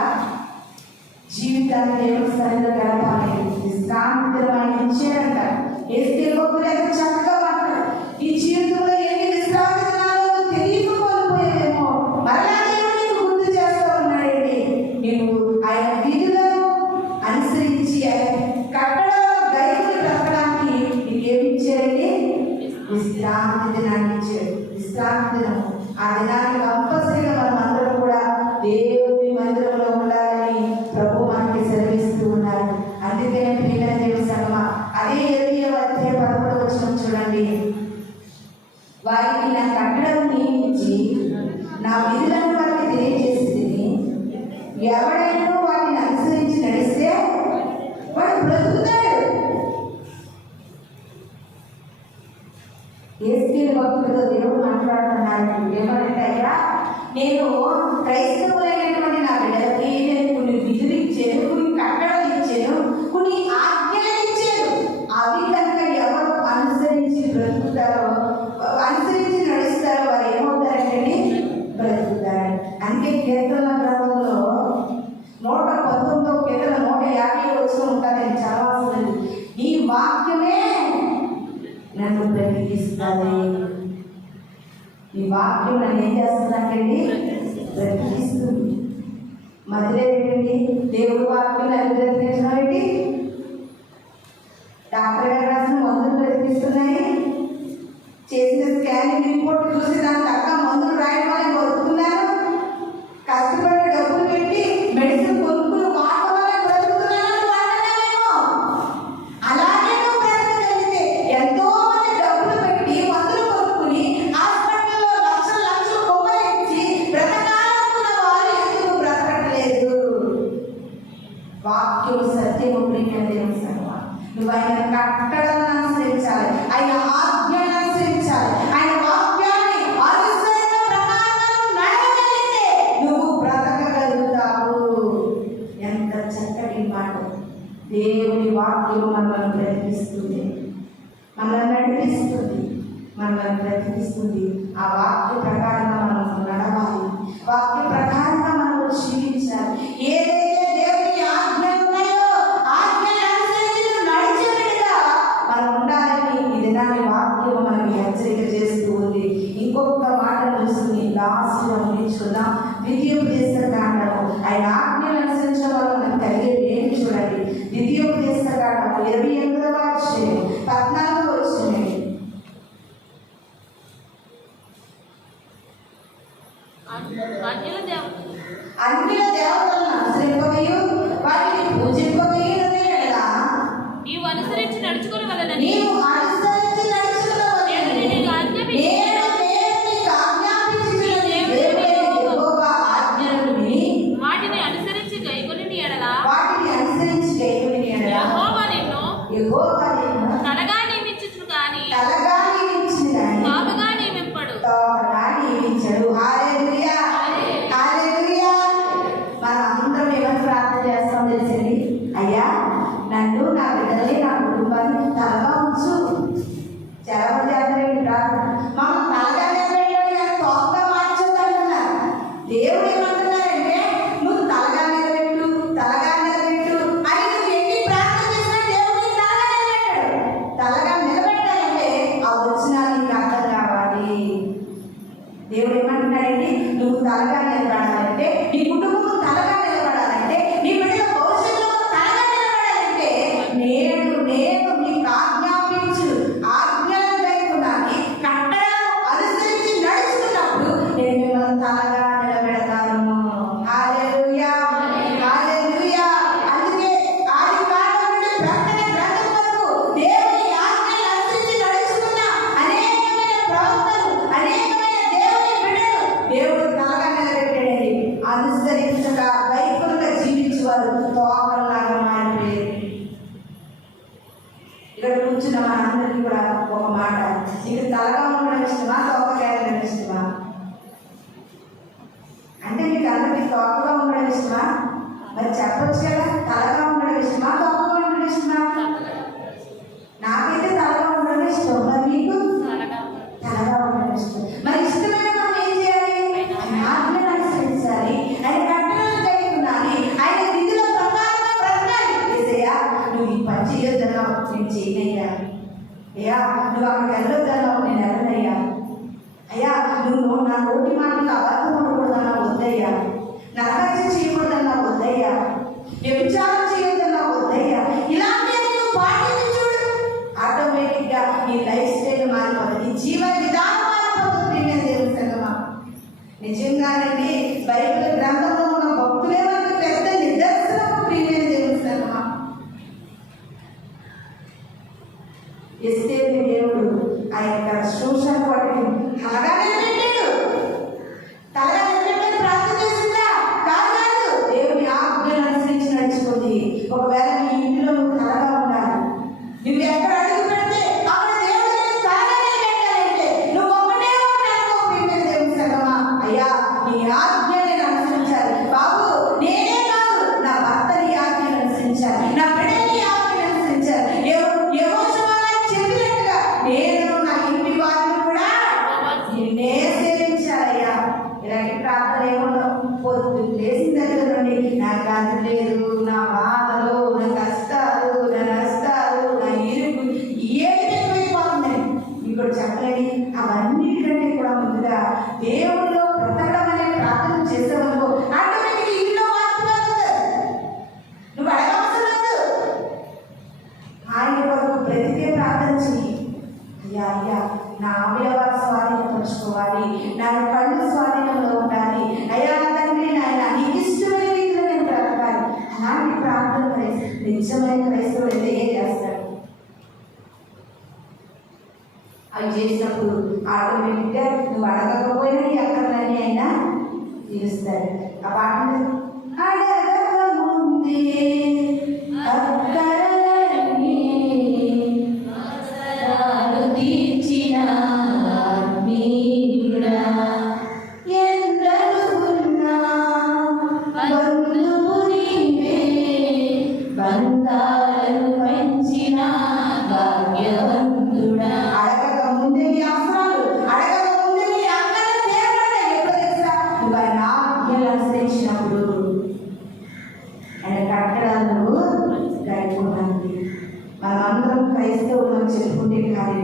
జీవితాన్ని దేవుడి సరిలో గడపాలి. విశ్రాంతి దినం ఆయన ఇచ్చాడంట. చక్కగా మాట్లాడు. ఈ జీవితంలో ఎన్ని విశ్రాంతి దినాలు తెలియకపోయిపోయేమో మరలా దేవుడు నీకు గుర్తు చేస్తూ ఉన్నాడండి. నీవు ఆయన విధులను అనుసరించి ఆయన కట్టడాల దైవులు బ్రతకడానికి నీకేమి ఇచ్చాడండి? విశ్రాంతి దినాన్ని ఇచ్చాడు. విశ్రాంతి దినం ఆ దినాన్ని కంపల్సరీగా మనం అందరం కూడా దేవుని మందిరంలో ఉండాలని ప్రభు మనకి సెలవిస్తూ ఉన్నారు. అందుకే ప్రియమైన దేవుని సంగమా, అదే 11 చూడండి, వారికి నా కట్టడం నియమించి నా విధులను వారికి తెలియజేసింది. ఎవడైనా వాటిని అనుసరించి నడిస్తే వాడు బ్రతుకుతాడు. యేసుక్రీస్తు భక్తుడితో దేవుడు మాట్లాడుతున్నాడు. ఏమంటే, అయ్యా, నేను క్రైస్తవులైనటువంటి నా బిడ్డలకి నేను కొన్ని విధులు ఇచ్చాను, కొన్ని కట్టడలు ఇచ్చాను, కొన్ని ఆజ్ఞలు ఇచ్చాను. అవి కనుక ఎవరు అనుసరించి బ్రతుకుతారో, అనుసరించి నడుస్తారో వారు ఏమవుతారంటే బ్రతుకుతారు. అందుకే కీర్తన గ్రంథంలో 119 కీర్తన 150 వచ్చి ఉంటానని చదవాల్సింది. ఈ వాక్యమే నన్ను బ్రతికిస్తుంది. ఈ వాక్యం నన్ను ఏం చేస్తుందంటే బ్రతికిస్తుంది. మధ్యలో ఏంటండి దేవుడు వాక్యం నన్ను బ్రతికించడం ఏంటి? డాక్టర్ గారు రాసిన మందులు బ్రతికిస్తున్నాయి. చేసిన స్కానింగ్ రిపోర్ట్ చూసి దాని తగ్గ మందులు రాయడం వల్ల బతుకుతున్నాను. కష్టపడి డబ్బులు పెట్టి మెడిసిన్ కొనుక్కులు వాడటం వల్ల బ్రతుకుతున్నాను వాడలేమో. అలాగే నువ్వు బ్రతకగలిగితే ఎంతో మంది డబ్బులు పెట్టి మందులు కొనుక్కుని హాస్పిటల్లో లక్షలు కొమ్మలించి బ్రతకాలనుకున్న వారు ఎందుకు బ్రతకట్లేదు? వాక్యం సత్యం నువ్వు ఆయన కట్టడలను అనుసరించాలి, ఆయన ఆజ్ఞలను అనుసరించాలి, ఆయన వాక్యాన్ని అనుసరణ ప్రకారం నడవగలిగితే నువ్వు బ్రతకగలుగుతావు. ఎంత చక్కటి మాట! దేవుని వాక్యం మనల్ని బ్రతికిస్తుంది, మనల్ని నడిపిస్తుంది, మనల్ని బ్రతికిస్తుంది. ఆ వాక్య ప్రకారంగా మనం నడవాలి, వాక్య ప్రకారంగా మనం జీవించాలి. ఏదైతే దేవుని ఆజ్ఞలు ఉన్నాయో ఆజ్ఞలు అనుసరించి నడిచేట్టుగా మనం ఉండాలని ఈ దినాన్ని వాక్యం మనకి హెచ్చరిక చేస్తూ ఉంది. ఇంకొక మాటను చూసుకుని లాస్ట్లో నేర్చుకుందాం. ద్వితీయోపదేశ కాండము ఆయన ఆజ్ఞలు అనుసరించడం వల్ల మనకు కలిగేది ఏంటి చూడండి. ద్వితీయోపదేశ కాండము 28వ అధ్యాయం 14వ వచనం. అన్యుల దేవతలను అనుసరింపకయు వాటిని పూజింపకయు కదా నీవు అనుసరించి నడుచుకుని వలన నీవు అనుసరించి నడుచుకున్న నేను నీకు ఆజ్ఞాపించిన వాటిని అనుసరించి గైకొని ఎడల యెహోవా నిన్ను తలగా నియమించును గాని తోకగా నియమించడు. హల్లెలూయా, హల్లెలూయా. మనం అందరం ఏమని ప్రార్థన చేస్తాం తెలిసింది? అయ్యా, నన్ను, నా బిడ్డల్ని, నా కుటుంబాన్ని తలగా ఉంచు. చాలా మంది అందరూ ప్రార్థన మనం తలగానే పెట్టాడు, తోకగా మార్చుతాడున్నారు. దేవుడు ఏమంటున్నారంటే నువ్వు తలగా నిలబెట్టు, తలగా నిలబెట్టు అని నువ్వు ఎన్ని ప్రార్థన చేసినా దేవుడిని తలగా నిలబెట్టాడు. తలగా నిలబెట్టాలంటే ఆ వచనాలు నీకు అర్థం కావాలి. దేవుడు ఏమంటున్నాడంటే నువ్వు తలగా నిలబడాలంటే, నీ కుటుంబం తలగా నిలబడాలంటే, నీ బిడ్డల భవిష్యత్తులో తలగా నిలబడాలంటే నేను నీకు ఆజ్ఞాపించు ఆజ్ఞలను లేకున్నాని కట్టడాలను అనుసరించి నడుచుకున్నప్పుడు నేను మిమ్మల్ని తలగా నిలబెడతాను. హల్లెలూయా, హల్లెలూయా. అందుకే ఆది కాండం నుండి ప్రకటన గ్రంథం వరకు దేవుని ఆజ్ఞలను ఇక్కడ కూర్చున్న మనందరికీ కూడా ఒక మాట, నీకు తలగా ఉండడం ఇష్టమా, తోకగా ఉండడం ఇష్టమా? అంటే మీకు అందరికీ తోకగా ఉండడం ఇష్టమా? మరి చెప్పొచ్చు కదా, తలగా ఉండడం ఇష్టమా, తోకగా ఉండడం ఇష్టమా? నాకైతే తలగా ఉండడం ఇష్టం, మరి మీకు తలగా ఉండడం ఇష్టం. మరి ఇష్టమైన మనం ఏం చేయాలి? ఆయన ఆజ్ఞను అనుసరించాలి, ఆయన కట్టడలు కట్టుకున్నాలి, ఆయన విధుల ప్రకారంగా బ్రతకాలి. ఏసయ్యా నువ్వు ఈ పని చేయొద్దన్నావు, నేను చేయనయ్యా. అయ్యా నువ్వు అక్కడికి వెళ్ళొద్దన్నావు, నేను వెళ్ళనయ్యా. అయ్యా నువ్వు నా నోటి మాటలు అబద్ధం ఉండకూడదన్నా వద్దయ్యా, నరహత్య చేయకూడదన్నా వద్దయ్యా, వ్యభిచారం చేయొద్దన్నా వద్దయ్యా. ఇలాంటి నువ్వు పాటించి చూడు, ఆటోమేటిక్గా నీ లైఫ్ స్టైల్ మారిపోతుంది, నీ జీవన విధానం మారిపోతుంది. నేను దేవుని సంగమా నిజంగానండి, బైబిల్ గ్రంథంలో ఉన్న భక్తులే మనకు పెద్ద నిదర్శనం. ప్రియమైన దేవుని సంగమా, ఎస్తేరు దేవుడు ఆ యొక్క శోషణ పట్టి అలాగానే పెట్టాడు. తలగా పెట్టాడు, ప్రార్థన చేసిందా? కాదు, దేవుని ఆజ్ఞను అనుసరించి నడుచుకుంది. ఒకవేళ నీ ఇంటిలో నువ్వు తలగా ఉండాలి, నువ్వు ఎక్కడ అడుగు పెడితే అక్కడ దేవుడు నేను తలగానే పెట్టాలంటే నువ్వు ఒకటే ఉంటాను. ప్రియమైన దేవుని సంగమా, అయ్యా నీ ఆజ్ఞ నేను అనుసరించాలి బాబు. నేనే కాదు, నా భర్త నీ ఆజ్ఞను అనుసరించాలి, నా బిడ్డ నీ ఆజ్ఞను అనుసరించాలి. చెప్పినట్టుగా నేను నా ఇంటి వారిని కూడా నిన్నే సేవించాలయ్యా. ఇలాంటి ప్రార్థన ఏముండవు. పొద్దు లేచిన దగ్గర నుండి నాకు అది లేదు, నా బాధలు, నా కష్టాలు, నా నష్టాలు, నా ఇరుకు ఏది ఎక్కువైపోతుంది ఇప్పుడు చెప్పలేని. అవన్నిటికంటే కూడా ముందుగా దేవుడిలో బ్రతకడం అనే ప్రార్థన చేసేవనుకో, ఆటోమేటిక్గా ఇంట్లో మార్పు కలుగుతుంది. నువ్వు అడగవసరం లేదు, ఆయన వరకు బ్రతికే ప్రార్థన చెయ్యి. అయ్యా అయ్యా నా అవయవాల స్వాధీనపరచుకోవాలి, నా కళ్ళు స్వాధీనంలో ఉండాలి. అయ్యా తండ్రి నాయన నీకు ఇష్టమైన రీతిలో నేను బ్రతకాలి. అలాంటి ప్రార్థన నిజమైన క్రైస్తవుడు అయితే ఏం చేస్తాడు? అవి చేసినప్పుడు ఆటోమేటిక్గా నువ్వు అడగకపోయినా ఎక్కడని అయినా తీరుస్తాడు. ఆ పాట అడగకముందే చెప్పుకుంటే కానీ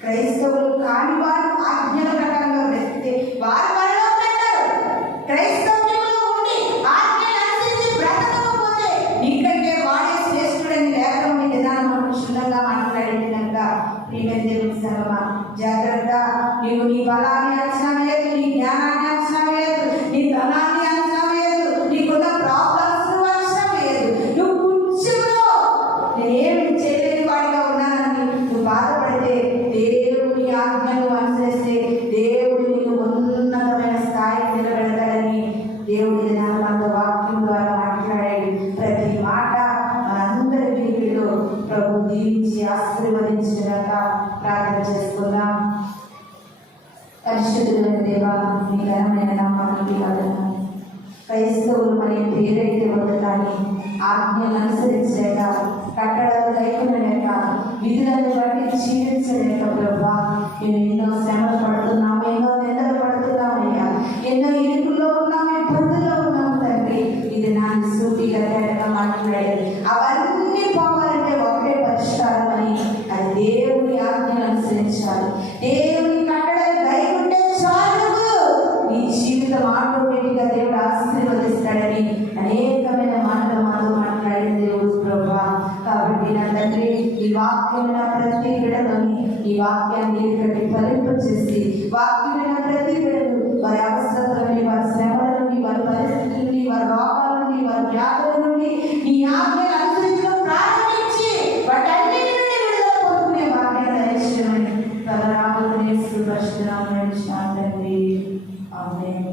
క్రైస్తవులు కాని వారు ఆజ్ఞల ప్రకారంగా బ్రతికితే వారు వారిలో పెట్టారు. క్రైస్తవ్యంలో ఉండి ఆజ్ఞలు అనుసరించి బ్రతకకపోతే నీకంటే వాడే శ్రేష్ఠుడని లేఖనం విధానం క్షుణ్ణంగా మాట్లాడింది కనుక ప్రియమైన దేవుని సంగమా జాగ్రత్త. నీవు నీ బలాన్ని అంచనా వేయదు, నీ జ్ఞానాన్ని అంచనా వేయదు, నీ ధనాన్ని అంచనా వేయదు, నీకున్న ప్రాబ్లమ్స్ అంచనా వేయదు. నువ్వు కొంచెంలో నేనేమి చేయలేని వాడిగా ఉన్నానని నువ్వు బాధపడితే దేవుని ఆజ్ఞను అనుసరిస్తే దేవుడు నీకు ఉన్నతమైన స్థాయికి నిలబెడతాడని దేవుడి మనతో వాక్యం ద్వారా మాట్లాడాడు. ప్రతి మాట మనందరి వీటిలో ప్రభు దీవించి ఆశీర్వదించినాక ప్రార్థన చేసుకుందాం. పరిశుద్ధులైన దేవా మీ ఘనమైన నామానికి వందనాలు. క్రైస్తవులు మరి పేరైతే వదలాలి, ఆజ్ఞలు అనుసరించలేక, కట్టడాలు కైకొనలేక, విధులను బట్టి జీవించలేక ప్రభా మేము ఎన్నో శ్రమలు పడుతున్నాము, ఎన్నో నిందలు పడుతున్నామయ్యా, ఎన్నో ఇరుకుల్లో ఉన్నాము, ఇబ్బందుల్లో ఉన్నాము తండ్రి. ఇది నా సూటిగా తేటగా మాట్లాడేది. అవన్నీ పోవాలంటే ఒకటే పరిష్కారం అని, అది దేవుని ఆజ్ఞలు అనుసరించాలి, దేవుని కట్టడాలు కైకుంటే చాలు నీ జీవితం ఆటోమేటిక్గా దేవుడు ఆశీర్వదిస్తాడని అనేకమైన మాటలు మాతో మాట్లాడిన దేవుడు ప్రభా. కాబట్టి నా తండ్రి ఈ వాక్యం ప్రతి బిడలోని ఈ వాక్యాన్ని కట్టి ఫలింపచేసి వాక్యమైన ప్రతి బిడలు వారి అవసరతల నుండి, వారి శ్రమల నుండి, వారి పరిస్థితుల నుండి, వారి రోగాల నుండి, వారి వ్యాధుల నుండి నీ ఆజ్ఞలు అనుసరించడం ప్రారంభించి వాటన్నిటి నుండి విడుదల పొందుకునే వాక్యాన్ని దయచేయమని తన రాముని పరిశుద్ధ నామమున తండ్రి ఆమేన్.